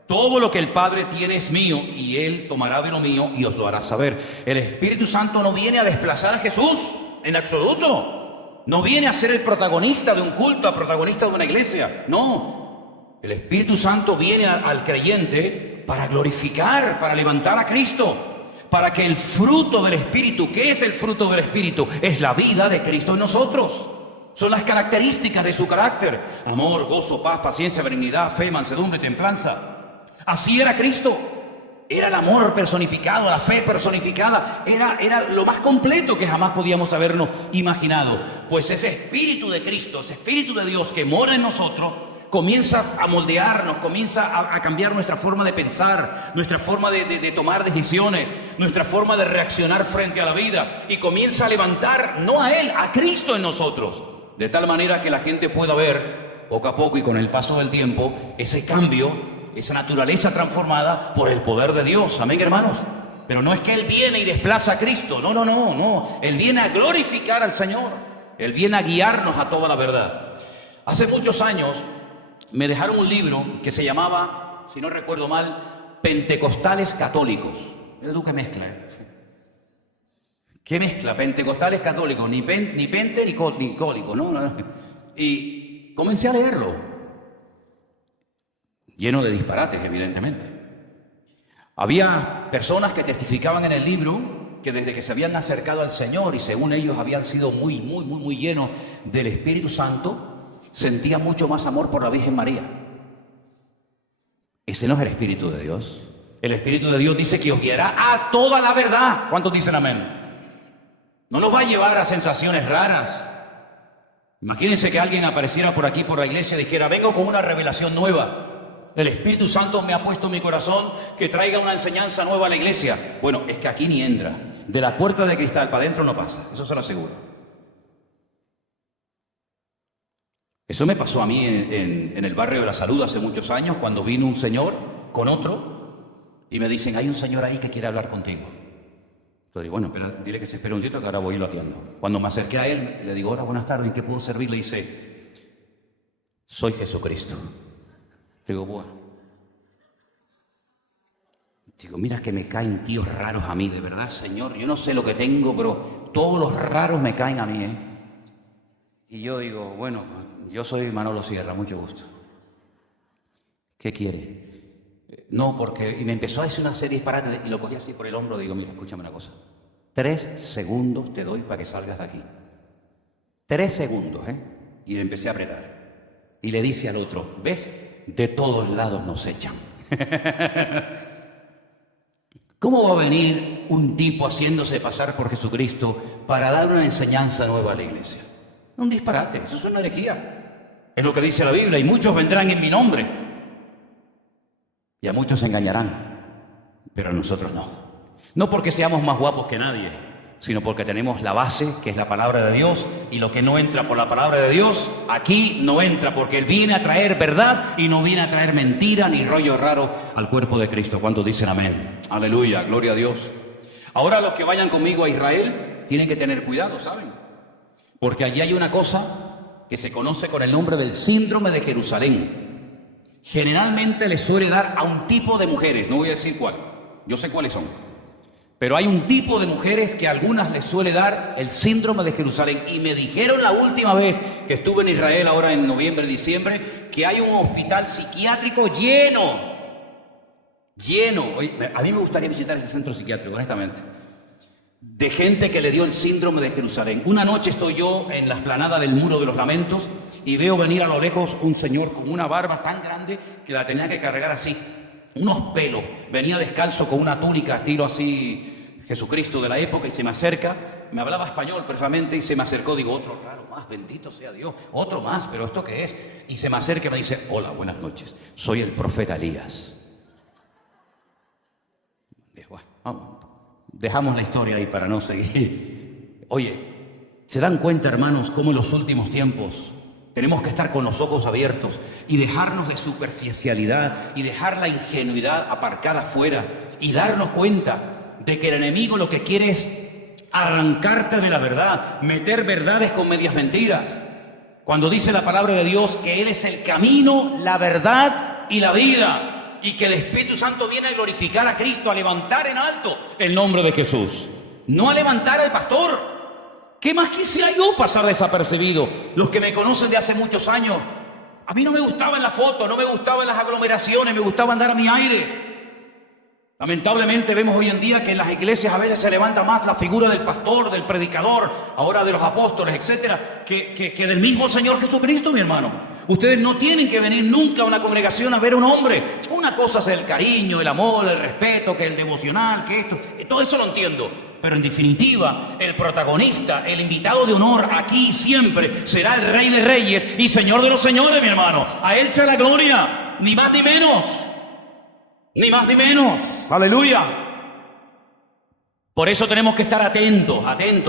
Todo lo que el Padre tiene es mío y Él tomará de lo mío y os lo hará saber. El Espíritu Santo no viene a desplazar a Jesús en absoluto. No viene a ser el protagonista de un culto, el protagonista de una iglesia. No. El Espíritu Santo viene al creyente para glorificar, para levantar a Cristo, para que el fruto del Espíritu, ¿qué es el fruto del Espíritu? Es la vida de Cristo en nosotros. Son las características de su carácter: amor, gozo, paz, paciencia, benignidad, fe, mansedumbre, templanza. Así era Cristo. Era el amor personificado, la fe personificada. Era lo más completo que jamás podíamos habernos imaginado. Pues ese Espíritu de Cristo, ese Espíritu de Dios que mora en nosotros, comienza a moldearnos, comienza a cambiar nuestra forma de pensar, nuestra forma de tomar decisiones, nuestra forma de reaccionar frente a la vida, y comienza a levantar, no a Él, a Cristo en nosotros, de tal manera que la gente pueda ver poco a poco y con el paso del tiempo ese cambio, esa naturaleza transformada por el poder de Dios. Amén, hermanos. Pero no es que Él viene y desplaza a Cristo, no. Él viene a glorificar al Señor, Él viene a guiarnos a toda la verdad. Hace muchos años me dejaron un libro que se llamaba, si no recuerdo mal, Pentecostales Católicos. Mira tú qué mezcla, ¿eh? ¿Qué mezcla? Pentecostales católicos, ni pente ni cólico, ¿no? Y comencé a leerlo, lleno de disparates, evidentemente. Había personas que testificaban en el libro que desde que se habían acercado al Señor y según ellos habían sido muy llenos del Espíritu Santo, sentía mucho más amor por la Virgen María. Ese no es el Espíritu de Dios. El Espíritu de Dios dice que os guiará a toda la verdad. ¿Cuántos dicen amén? No nos va a llevar a sensaciones raras. Imagínense que alguien apareciera por aquí, por la iglesia, y dijera: vengo con una revelación nueva. El Espíritu Santo me ha puesto en mi corazón que traiga una enseñanza nueva a la iglesia. Bueno, es que aquí ni entra. De la puerta de cristal para adentro no pasa. Eso se lo aseguro. Eso me pasó a mí en el barrio de la Salud hace muchos años, cuando vino un señor con otro y me dicen: hay un señor ahí que quiere hablar contigo. Entonces digo: bueno, pero dile que se espere un ratito que ahora voy y lo atiendo. Cuando me acerqué a él, le digo: hola, buenas tardes, ¿en qué puedo servir? Le dice: soy Jesucristo. Digo: bueno. Digo: mira que me caen tíos raros a mí, de verdad, Señor. Yo no sé lo que tengo, pero todos los raros me caen a mí, ¿eh? Y yo digo: bueno, yo soy Manolo Sierra, mucho gusto. ¿Qué quiere? No, porque... Y me empezó a decir una serie de disparates y lo cogí así por el hombro. Digo: mira, escúchame una cosa. 3 segundos te doy para que salgas de aquí. 3 segundos, ¿eh? Y le empecé a apretar. Y le dice al otro: ¿ves? De todos lados nos echan. ¿Cómo va a venir un tipo haciéndose pasar por Jesucristo para dar una enseñanza nueva a la iglesia? Un disparate, eso es una herejía. Es lo que dice la Biblia: y muchos vendrán en mi nombre y a muchos se engañarán, pero a nosotros no. No porque seamos más guapos que nadie, sino porque tenemos la base, que es la palabra de Dios, y lo que no entra por la palabra de Dios, aquí no entra, porque Él viene a traer verdad y no viene a traer mentira ni rollo raro al cuerpo de Cristo. ¿Cuántos dicen amén? Aleluya, gloria a Dios. Ahora los que vayan conmigo a Israel tienen que tener cuidado, ¿saben? Porque allí hay una cosa que se conoce con el nombre del síndrome de Jerusalén. Generalmente le suele dar a un tipo de mujeres, no voy a decir cuál, yo sé cuáles son. Pero hay un tipo de mujeres que a algunas les suele dar el síndrome de Jerusalén. Y me dijeron la última vez que estuve en Israel, ahora en noviembre, diciembre, que hay un hospital psiquiátrico lleno. Oye, a mí me gustaría visitar ese centro psiquiátrico, honestamente. De gente que le dio el síndrome de Jerusalén. Una noche estoy yo en la explanada del Muro de los Lamentos y veo venir a lo lejos un señor con una barba tan grande que la tenía que cargar así. Unos pelos, venía descalzo con una túnica estilo así Jesucristo de la época, y se me acerca, me hablaba español perfectamente y se me acercó. Digo: otro raro más, bendito sea Dios, otro más, pero ¿esto qué es? Y se me acerca y me dice: hola, buenas noches, soy el profeta Elías. Digo: vamos, Dejamos la historia ahí para no seguir. Oye, ¿se dan cuenta, hermanos, cómo en los últimos tiempos tenemos que estar con los ojos abiertos y dejarnos de superficialidad y dejar la ingenuidad aparcada afuera y darnos cuenta de que el enemigo lo que quiere es arrancarte de la verdad, meter verdades con medias mentiras? Cuando dice la palabra de Dios que Él es el camino, la verdad y la vida, y que el Espíritu Santo viene a glorificar a Cristo, a levantar en alto el nombre de Jesús, no a levantar al pastor. ¿Qué más quisiera yo pasar desapercibido? Los que me conocen de hace muchos años, a mí no me gustaban las fotos, no me gustaban las aglomeraciones, me gustaba andar a mi aire. Lamentablemente vemos hoy en día que en las iglesias a veces se levanta más la figura del pastor, del predicador, ahora de los apóstoles, etcétera, que del mismo Señor Jesucristo, mi hermano. Ustedes no tienen que venir nunca a una congregación a ver a un hombre. Una cosa es el cariño, el amor, el respeto, que el devocional, que esto, todo eso lo entiendo. Pero en definitiva, el protagonista, el invitado de honor aquí siempre será el Rey de Reyes y Señor de los Señores, mi hermano. A Él sea la gloria, ni más ni menos. Ni más ni menos. Aleluya. Por eso tenemos que estar atentos,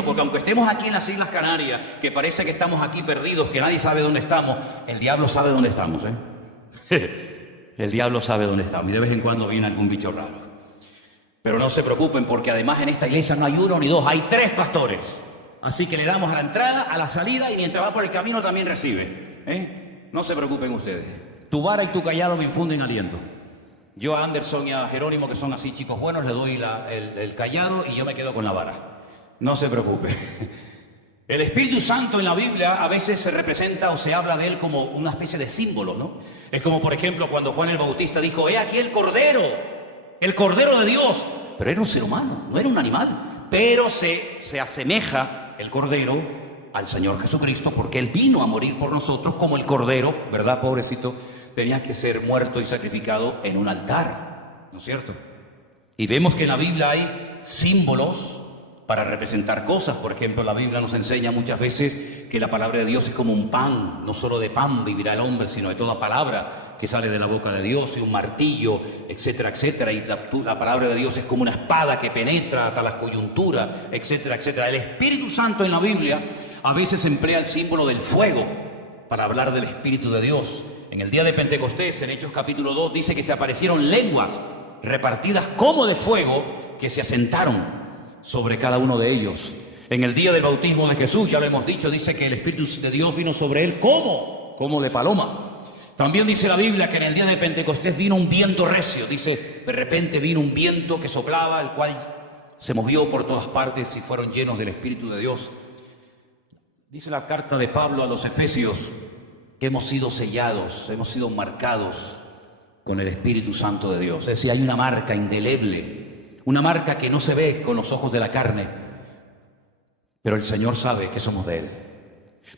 porque aunque estemos aquí en las Islas Canarias, que parece que estamos aquí perdidos, que nadie sabe dónde estamos, el diablo sabe dónde estamos, El diablo sabe dónde estamos y de vez en cuando viene algún bicho raro. Pero no se preocupen, porque además en esta iglesia no hay uno ni dos, hay 3 pastores. Así que le damos a la entrada, a la salida, y mientras va por el camino también recibe. No se preocupen ustedes. Tu vara y tu callado me infunden aliento. Yo a Anderson y a Jerónimo, que son así chicos buenos, le doy el callado y yo me quedo con la vara. No se preocupe. El Espíritu Santo en la Biblia a veces se representa o se habla de él como una especie de símbolo, ¿no? Es como, por ejemplo, cuando Juan el Bautista dijo: he aquí el Cordero de Dios. Pero era un ser humano, no era un animal. Pero se asemeja el Cordero al Señor Jesucristo, porque Él vino a morir por nosotros como el Cordero, ¿verdad, pobrecito? Tenía que ser muerto y sacrificado en un altar, ¿no es cierto? Y vemos que en la Biblia hay símbolos para representar cosas. Por ejemplo, la Biblia nos enseña muchas veces que la palabra de Dios es como un pan. No solo de pan vivirá el hombre, sino de toda palabra que sale de la boca de Dios, y un martillo, etcétera, etcétera. Y la palabra de Dios es como una espada que penetra hasta las coyunturas, etcétera, etcétera. El Espíritu Santo en la Biblia a veces emplea el símbolo del fuego para hablar del Espíritu de Dios. En el día de Pentecostés, en Hechos capítulo 2, dice que se aparecieron lenguas repartidas como de fuego que se asentaron sobre cada uno de ellos. En el día del bautismo de Jesús, ya lo hemos dicho, dice que el Espíritu de Dios vino sobre él como de paloma. También dice la Biblia que en el día de Pentecostés vino un viento recio. Dice, de repente vino un viento que soplaba, el cual se movió por todas partes y fueron llenos del Espíritu de Dios. Dice la carta de Pablo a los Efesios que hemos sido sellados, hemos sido marcados con el Espíritu Santo de Dios. Es decir, hay una marca indeleble, una marca que no se ve con los ojos de la carne, pero el Señor sabe que somos de Él.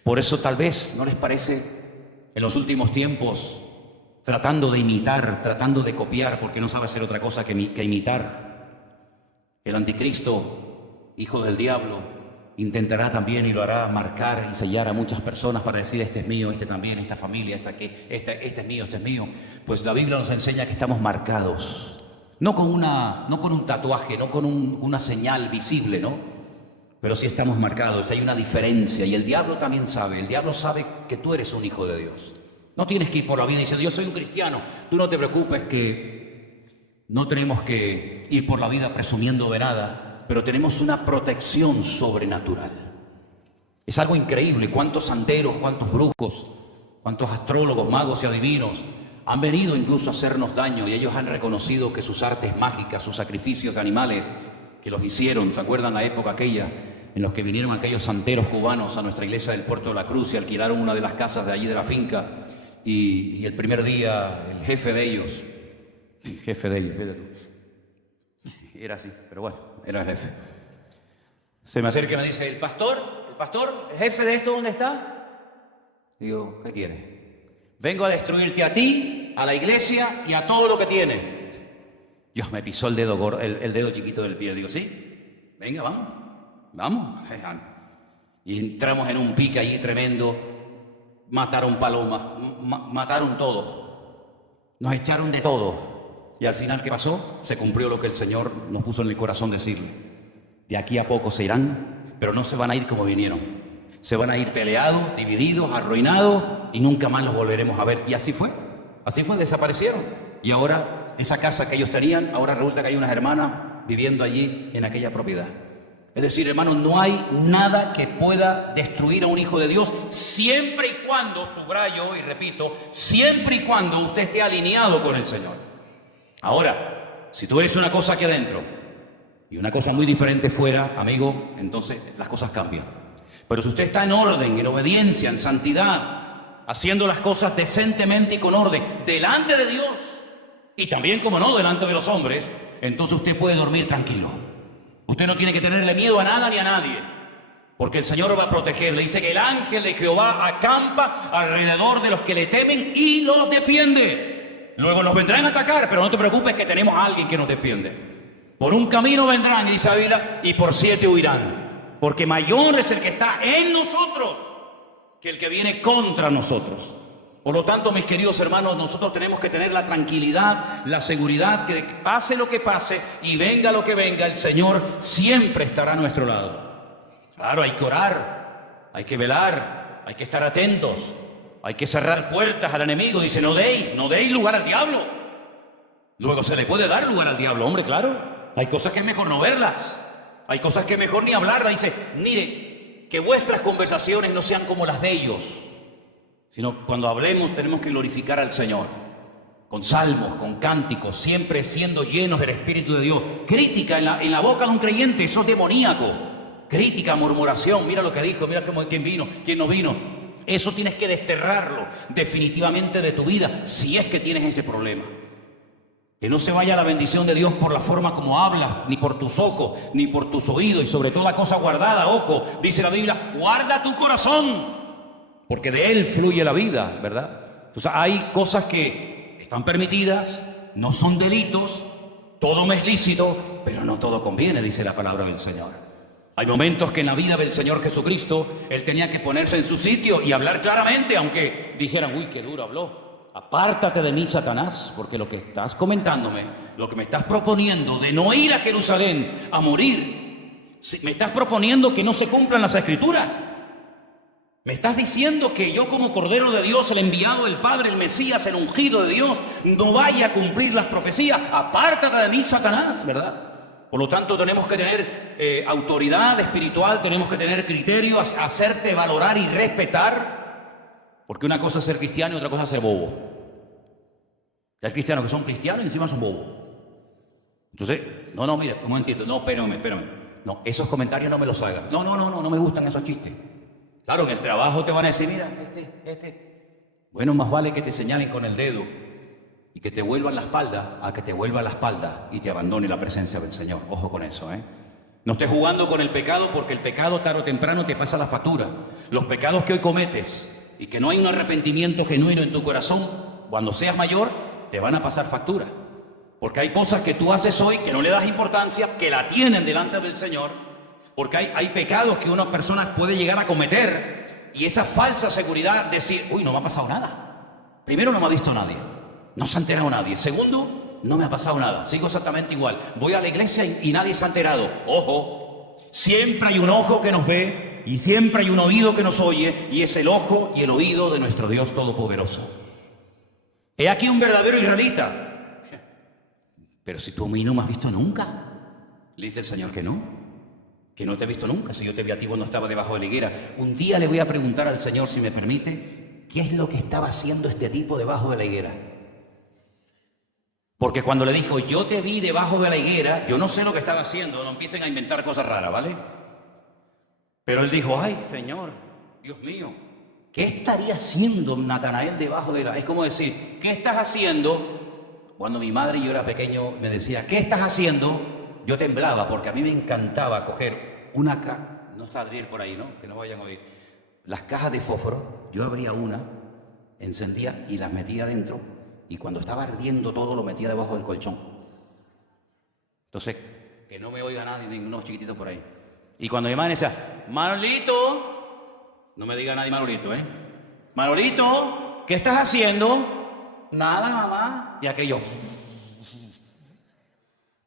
Por eso tal vez, ¿no les parece? En los últimos tiempos, tratando de imitar, tratando de copiar, porque no sabe hacer otra cosa que imitar, el anticristo, hijo del diablo, intentará también, y lo hará, marcar y sellar a muchas personas para decir: este es mío, este también, esta familia, este es mío, este es mío. Pues la Biblia nos enseña que estamos marcados, no con un tatuaje, no con una señal visible, ¿no? Pero sí estamos marcados. Hay una diferencia, y el diablo también sabe. El diablo sabe que tú eres un hijo de Dios. No tienes que ir por la vida diciendo: yo soy un cristiano. Tú no te preocupes, que no tenemos que ir por la vida presumiendo de nada. Pero tenemos una protección sobrenatural. Es algo increíble. Cuántos santeros, cuántos brujos, cuántos astrólogos, magos y adivinos han venido incluso a hacernos daño, y ellos han reconocido que sus artes mágicas, sus sacrificios de animales que los hicieron, ¿se acuerdan la época aquella en los que vinieron aquellos santeros cubanos a nuestra iglesia del Puerto de la Cruz y alquilaron una de las casas de allí de la finca? Y el primer día el jefe de ellos, fíjate tú, era así, pero bueno, era el jefe, se me acerca y me dice: el pastor, el jefe de esto, ¿dónde está? Digo: ¿qué quiere? Vengo a destruirte a ti, a la iglesia y a todo lo que tiene. Dios, me pisó el dedo chiquito del pie. Digo: sí, venga, vamos. Y entramos en un pique allí tremendo. Mataron palomas, mataron todo, nos echaron de todo. Y al final, ¿qué pasó? Se cumplió lo que el Señor nos puso en el corazón decirle. De aquí a poco se irán, pero no se van a ir como vinieron. Se van a ir peleados, divididos, arruinados y nunca más los volveremos a ver. Y así fue, desaparecieron. Y ahora esa casa que ellos tenían, ahora resulta que hay unas hermanas viviendo allí en aquella propiedad. Es decir, hermanos, no hay nada que pueda destruir a un hijo de Dios siempre y cuando, subrayo y repito, siempre y cuando usted esté alineado con el Señor. Ahora, si tú eres una cosa aquí adentro y una cosa muy diferente fuera, amigo, entonces las cosas cambian. Pero si usted está en orden, en obediencia, en santidad, haciendo las cosas decentemente y con orden, delante de Dios y también, como no, delante de los hombres, entonces usted puede dormir tranquilo. Usted no tiene que tenerle miedo a nada ni a nadie, porque el Señor va a protegerle. Dice que el ángel de Jehová acampa alrededor de los que le temen y los defiende. Luego nos vendrán a atacar, pero no te preocupes que tenemos a alguien que nos defiende. Por un camino vendrán, dice la Biblia, y por 7 huirán. Porque mayor es el que está en nosotros que el que viene contra nosotros. Por lo tanto, mis queridos hermanos, nosotros tenemos que tener la tranquilidad, la seguridad que pase lo que pase y venga lo que venga, el Señor siempre estará a nuestro lado. Claro, hay que orar, hay que velar, hay que estar atentos, hay que cerrar puertas al enemigo. Dice, no deis lugar al diablo. Luego se le puede dar lugar al diablo, hombre, claro. Hay cosas que es mejor no verlas, hay cosas que es mejor ni hablarlas. Dice, mire, que vuestras conversaciones no sean como las de ellos, sino cuando hablemos tenemos que glorificar al Señor, con salmos, con cánticos, siempre siendo llenos del Espíritu de Dios. Crítica en la boca de un creyente, eso es demoníaco. Crítica, murmuración, mira lo que dijo, mira quién vino, quién no vino. Eso tienes que desterrarlo definitivamente de tu vida, si es que tienes ese problema. Que no se vaya la bendición de Dios por la forma como hablas, ni por tus ojos, ni por tus oídos, y sobre toda cosa guardada, ojo, dice la Biblia, guarda tu corazón, porque de él fluye la vida, ¿verdad? Entonces hay cosas que están permitidas, no son delitos, todo me es lícito, pero no todo conviene, dice la palabra del Señor. Hay momentos que en la vida del Señor Jesucristo, Él tenía que ponerse en su sitio y hablar claramente, aunque dijeran, uy, qué duro habló. Apártate de mí, Satanás, porque lo que estás comentándome, lo que me estás proponiendo de no ir a Jerusalén a morir, me estás proponiendo que no se cumplan las Escrituras. Me estás diciendo que yo como Cordero de Dios, el enviado del Padre, el Mesías, el ungido de Dios, no vaya a cumplir las profecías. Apártate de mí, Satanás, ¿verdad? Por lo tanto, tenemos que tener autoridad espiritual, tenemos que tener criterio, hacerte valorar y respetar, porque una cosa es ser cristiano y otra cosa es ser bobo. Hay cristianos que son cristianos y encima son bobos. Entonces, no, mire, un momentito, no, espérame. No, esos comentarios no me los hagas. No me gustan esos chistes. Claro, en el trabajo te van a decir, mira, Bueno, más vale que te señalen con el dedo y que te vuelvan la espalda a que te vuelvan la espalda y te abandone la presencia del Señor. Ojo con eso, ¿eh? No estés jugando con el pecado, porque el pecado tarde o temprano te pasa la factura. Los pecados que hoy cometes y que no hay un arrepentimiento genuino en tu corazón, cuando seas mayor, te van a pasar factura. Porque hay cosas que tú haces hoy que no le das importancia, que la tienen delante del Señor. Porque hay pecados que una persona puede llegar a cometer y esa falsa seguridad, decir, uy, no me ha pasado nada. Primero, no me ha visto nadie, no se ha enterado nadie. Segundo, no me ha pasado nada, sigo exactamente igual. Voy a la iglesia y nadie se ha enterado. Ojo, siempre hay un ojo que nos ve y siempre hay un oído que nos oye, y es el ojo y el oído de nuestro Dios Todopoderoso. He aquí un verdadero israelita. Pero si tú a mí no me has visto nunca, le dice el Señor que no te he visto nunca, si yo te vi a ti cuando estaba debajo de la higuera. Un día le voy a preguntar al Señor, si me permite, ¿qué es lo que estaba haciendo este tipo debajo de la higuera? Porque cuando le dijo, yo te vi debajo de la higuera, yo no sé lo que estaba haciendo, no empiecen a inventar cosas raras, ¿vale? Pero él dijo, ay, Señor, Dios mío, ¿qué estaría haciendo Natanael debajo de la...? Es como decir, ¿qué estás haciendo? Cuando mi madre y yo era pequeño me decía, ¿qué estás haciendo? Yo temblaba porque a mí me encantaba coger una caja, no está Adriel por ahí, ¿no? Que no vayan a oír. Las cajas de fósforo, yo abría una, encendía y las metía dentro, y cuando estaba ardiendo todo lo metía debajo del colchón. Entonces, que no me oiga nadie, ninguno chiquitito por ahí. Y cuando mi madre decía, Manolito, no me diga nadie Manolito, ¿eh? Manolito, ¿qué estás haciendo? Nada, mamá. Y aquello...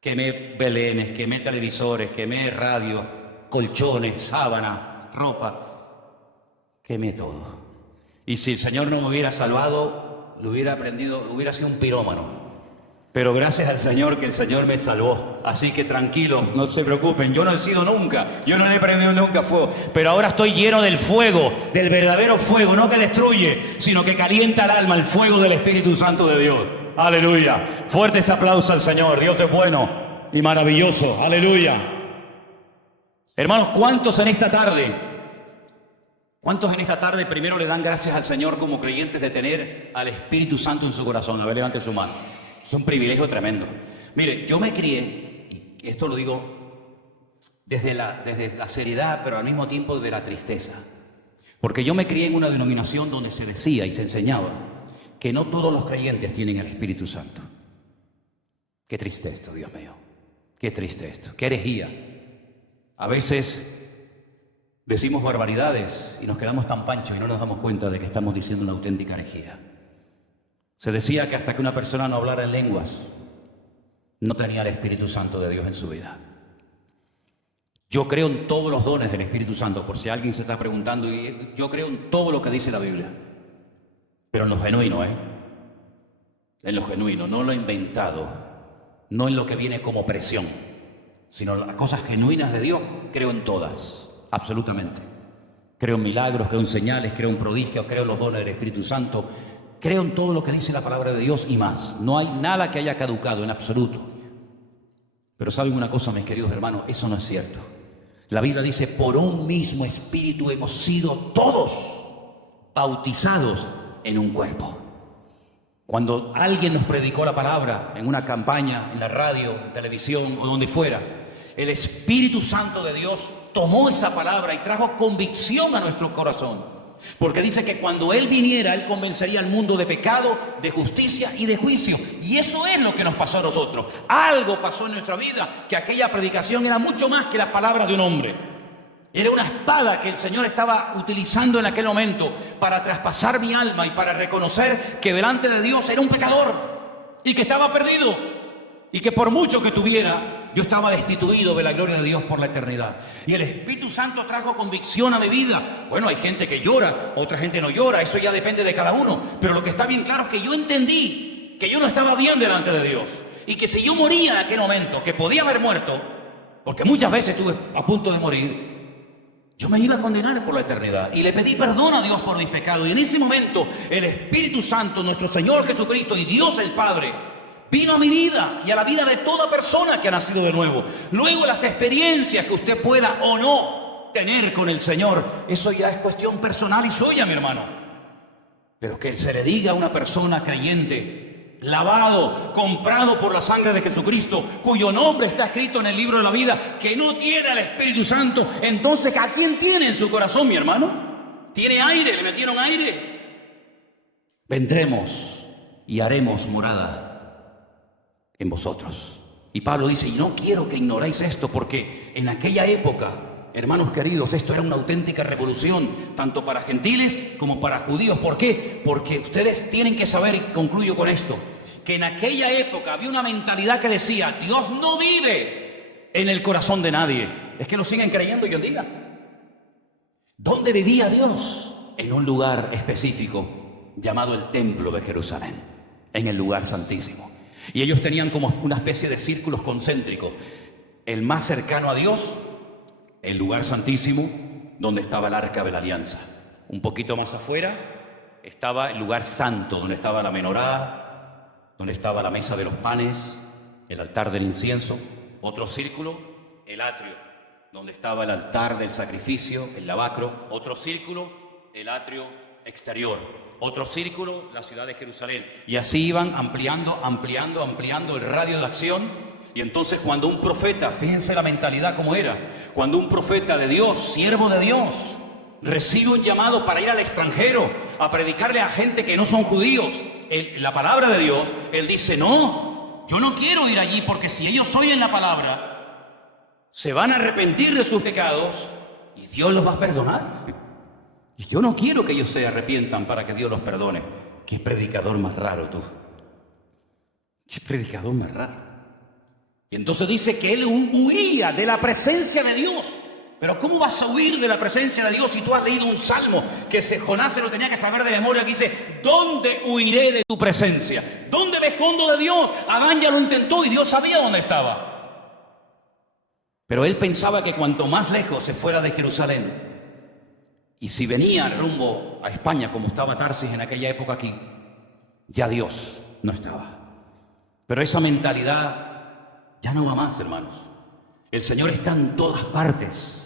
Quemé belenes, quemé televisores, quemé radios, colchones, sábana, ropa. Quemé todo. Y si el Señor no me hubiera salvado, lo hubiera aprendido, hubiera sido un pirómano. Pero gracias al Señor que el Señor me salvó. Así que tranquilos, no se preocupen. Yo no he sido nunca, yo no le he prendido nunca fuego. Pero ahora estoy lleno del fuego, del verdadero fuego, no que destruye, sino que calienta el alma, el fuego del Espíritu Santo de Dios. Aleluya. Fuertes aplausos al Señor. Dios es bueno y maravilloso. Aleluya. Hermanos, ¿cuántos en esta tarde primero le dan gracias al Señor como creyentes de tener al Espíritu Santo en su corazón? A ver, levante su mano. Es un privilegio tremendo. Mire, yo me crié, y esto lo digo desde la seriedad, pero al mismo tiempo desde la tristeza. Porque yo me crié en una denominación donde se decía y se enseñaba que no todos los creyentes tienen el Espíritu Santo. Qué triste esto, Dios mío. Qué triste esto. Qué herejía. A veces decimos barbaridades y nos quedamos tan panchos y no nos damos cuenta de que estamos diciendo una auténtica herejía. Se decía que hasta que una persona no hablara en lenguas, no tenía el Espíritu Santo de Dios en su vida. Yo creo en todos los dones del Espíritu Santo, por si alguien se está preguntando, y yo creo en todo lo que dice la Biblia. Pero en lo genuino, en lo genuino, no en lo inventado, no en lo que viene como presión, sino las cosas genuinas de Dios, creo en todas, absolutamente. Creo en milagros, creo en señales, creo en prodigios, creo en los dones del Espíritu Santo. Creo en todo lo que dice la palabra de Dios y más. No hay nada que haya caducado en absoluto. Pero ¿saben una cosa, mis queridos hermanos? Eso no es cierto. La Biblia dice, por un mismo espíritu hemos sido todos bautizados en un cuerpo. Cuando alguien nos predicó la palabra en una campaña, en la radio, en televisión o donde fuera, el Espíritu Santo de Dios tomó esa palabra y trajo convicción a nuestro corazón. Porque dice que cuando Él viniera, Él convencería al mundo de pecado, de justicia y de juicio. Y eso es lo que nos pasó a nosotros. Algo pasó en nuestra vida, que aquella predicación era mucho más que las palabras de un hombre. Era una espada que el Señor estaba utilizando en aquel momento para traspasar mi alma y para reconocer que delante de Dios era un pecador y que estaba perdido. Y que por mucho que tuviera, yo estaba destituido de la gloria de Dios por la eternidad. Y el Espíritu Santo trajo convicción a mi vida. Bueno, hay gente que llora, otra gente no llora, eso ya depende de cada uno. Pero lo que está bien claro es que yo entendí que yo no estaba bien delante de Dios. Y que si yo moría en aquel momento, que podía haber muerto, porque muchas veces estuve a punto de morir, yo me iba a condenar por la eternidad. Y le pedí perdón a Dios por mis pecados. Y en ese momento, el Espíritu Santo, nuestro Señor Jesucristo y Dios el Padre, vino a mi vida y a la vida de toda persona que ha nacido de nuevo. Luego las experiencias que usted pueda o no tener con el Señor, eso ya es cuestión personal y suya, mi hermano. Pero que se le diga a una persona creyente, lavado, comprado por la sangre de Jesucristo, cuyo nombre está escrito en el libro de la vida, que no tiene al Espíritu Santo, entonces ¿a quién tiene en su corazón, mi hermano? ¿Tiene aire? ¿Le metieron aire? Vendremos y haremos morada en vosotros. Y Pablo dice, y no quiero que ignoréis esto, porque en aquella época, hermanos queridos, esto era una auténtica revolución, tanto para gentiles como para judíos. ¿Por qué? Porque ustedes tienen que saber, y concluyo con esto, que en aquella época había una mentalidad que decía, Dios no vive en el corazón de nadie. Es que lo siguen creyendo hoy en día. ¿Dónde vivía Dios? En un lugar específico llamado el Templo de Jerusalén, en el lugar santísimo. Y ellos tenían como una especie de círculos concéntricos. El más cercano a Dios, el lugar santísimo, donde estaba el arca de la alianza. Un poquito más afuera estaba el lugar santo, donde estaba la menorá, donde estaba la mesa de los panes, el altar del incienso. Otro círculo, el atrio, donde estaba el altar del sacrificio, el lavacro. Otro círculo, el atrio exterior. Otro círculo, la ciudad de Jerusalén. Y así iban ampliando el radio de acción. Y entonces cuando un profeta, fíjense la mentalidad como era, cuando un profeta de Dios, siervo de Dios, recibe un llamado para ir al extranjero a predicarle a gente que no son judíos la palabra de Dios, él dice, no, yo no quiero ir allí, porque si ellos oyen la palabra, se van a arrepentir de sus pecados y Dios los va a perdonar. Y yo no quiero que ellos se arrepientan para que Dios los perdone. Qué predicador más raro tú. Qué predicador más raro. Y entonces dice que él huía de la presencia de Dios. Pero ¿cómo vas a huir de la presencia de Dios si tú has leído un salmo que Jonás se lo tenía que saber de memoria, que dice: ¿dónde huiré de tu presencia? ¿Dónde me escondo de Dios? Adán ya lo intentó y Dios sabía dónde estaba. Pero él pensaba que cuanto más lejos se fuera de Jerusalén, y si venía rumbo a España como estaba Tarsis en aquella época aquí, ya Dios no estaba. Pero esa mentalidad ya no va más, hermanos. El Señor está en todas partes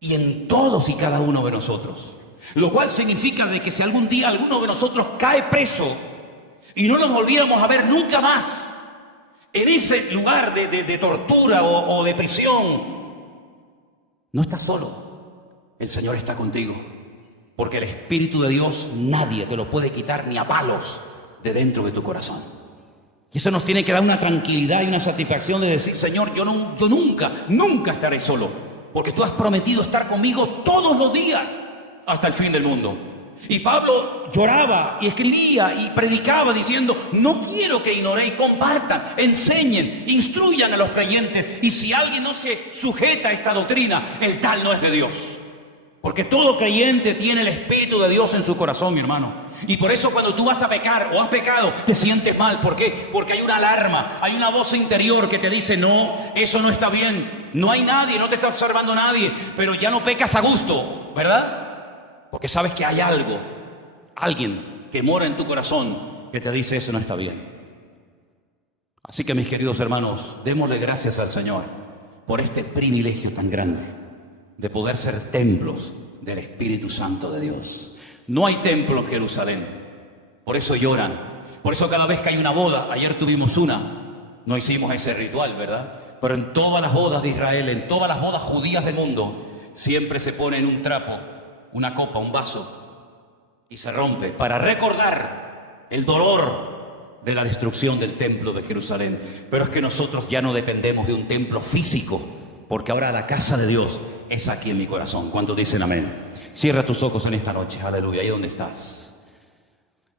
y en todos y cada uno de nosotros. Lo cual significa de que si algún día alguno de nosotros cae preso y no nos volviéramos a ver nunca más en ese lugar de tortura o de prisión, no estás solo. El Señor está contigo. Porque el Espíritu de Dios nadie te lo puede quitar ni a palos de dentro de tu corazón. Y eso nos tiene que dar una tranquilidad y una satisfacción de decir: Señor, yo nunca estaré solo. Porque tú has prometido estar conmigo todos los días hasta el fin del mundo. Y Pablo lloraba y escribía y predicaba diciendo: no quiero que ignoréis, compartan, enseñen, instruyan a los creyentes. Y si alguien no se sujeta a esta doctrina, el tal no es de Dios. Porque todo creyente tiene el Espíritu de Dios en su corazón, mi hermano. Y por eso cuando tú vas a pecar o has pecado, te sientes mal. ¿Por qué? Porque hay una alarma, hay una voz interior que te dice: no, eso no está bien. No hay nadie, no te está observando nadie, pero ya no pecas a gusto, ¿verdad? Porque sabes que hay algo, alguien que mora en tu corazón que te dice: eso no está bien. Así que, mis queridos hermanos, démosle gracias al Señor por este privilegio tan grande de poder ser templos del Espíritu Santo de Dios. No hay templo en Jerusalén, por eso lloran. Por eso cada vez que hay una boda, ayer tuvimos una, no hicimos ese ritual, ¿verdad? Pero en todas las bodas de Israel, en todas las bodas judías del mundo, siempre se pone en un trapo, una copa, un vaso, y se rompe para recordar el dolor de la destrucción del templo de Jerusalén. Pero es que nosotros ya no dependemos de un templo físico, porque ahora la casa de Dios es aquí en mi corazón. ¿Cuántos dicen amén? Cierra tus ojos en esta noche, aleluya, ahí donde estás.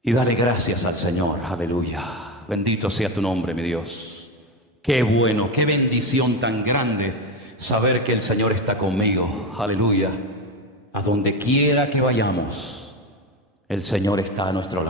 Y dale gracias al Señor, aleluya. Bendito sea tu nombre, mi Dios. Qué bueno, qué bendición tan grande saber que el Señor está conmigo, aleluya. A donde quiera que vayamos, el Señor está a nuestro lado.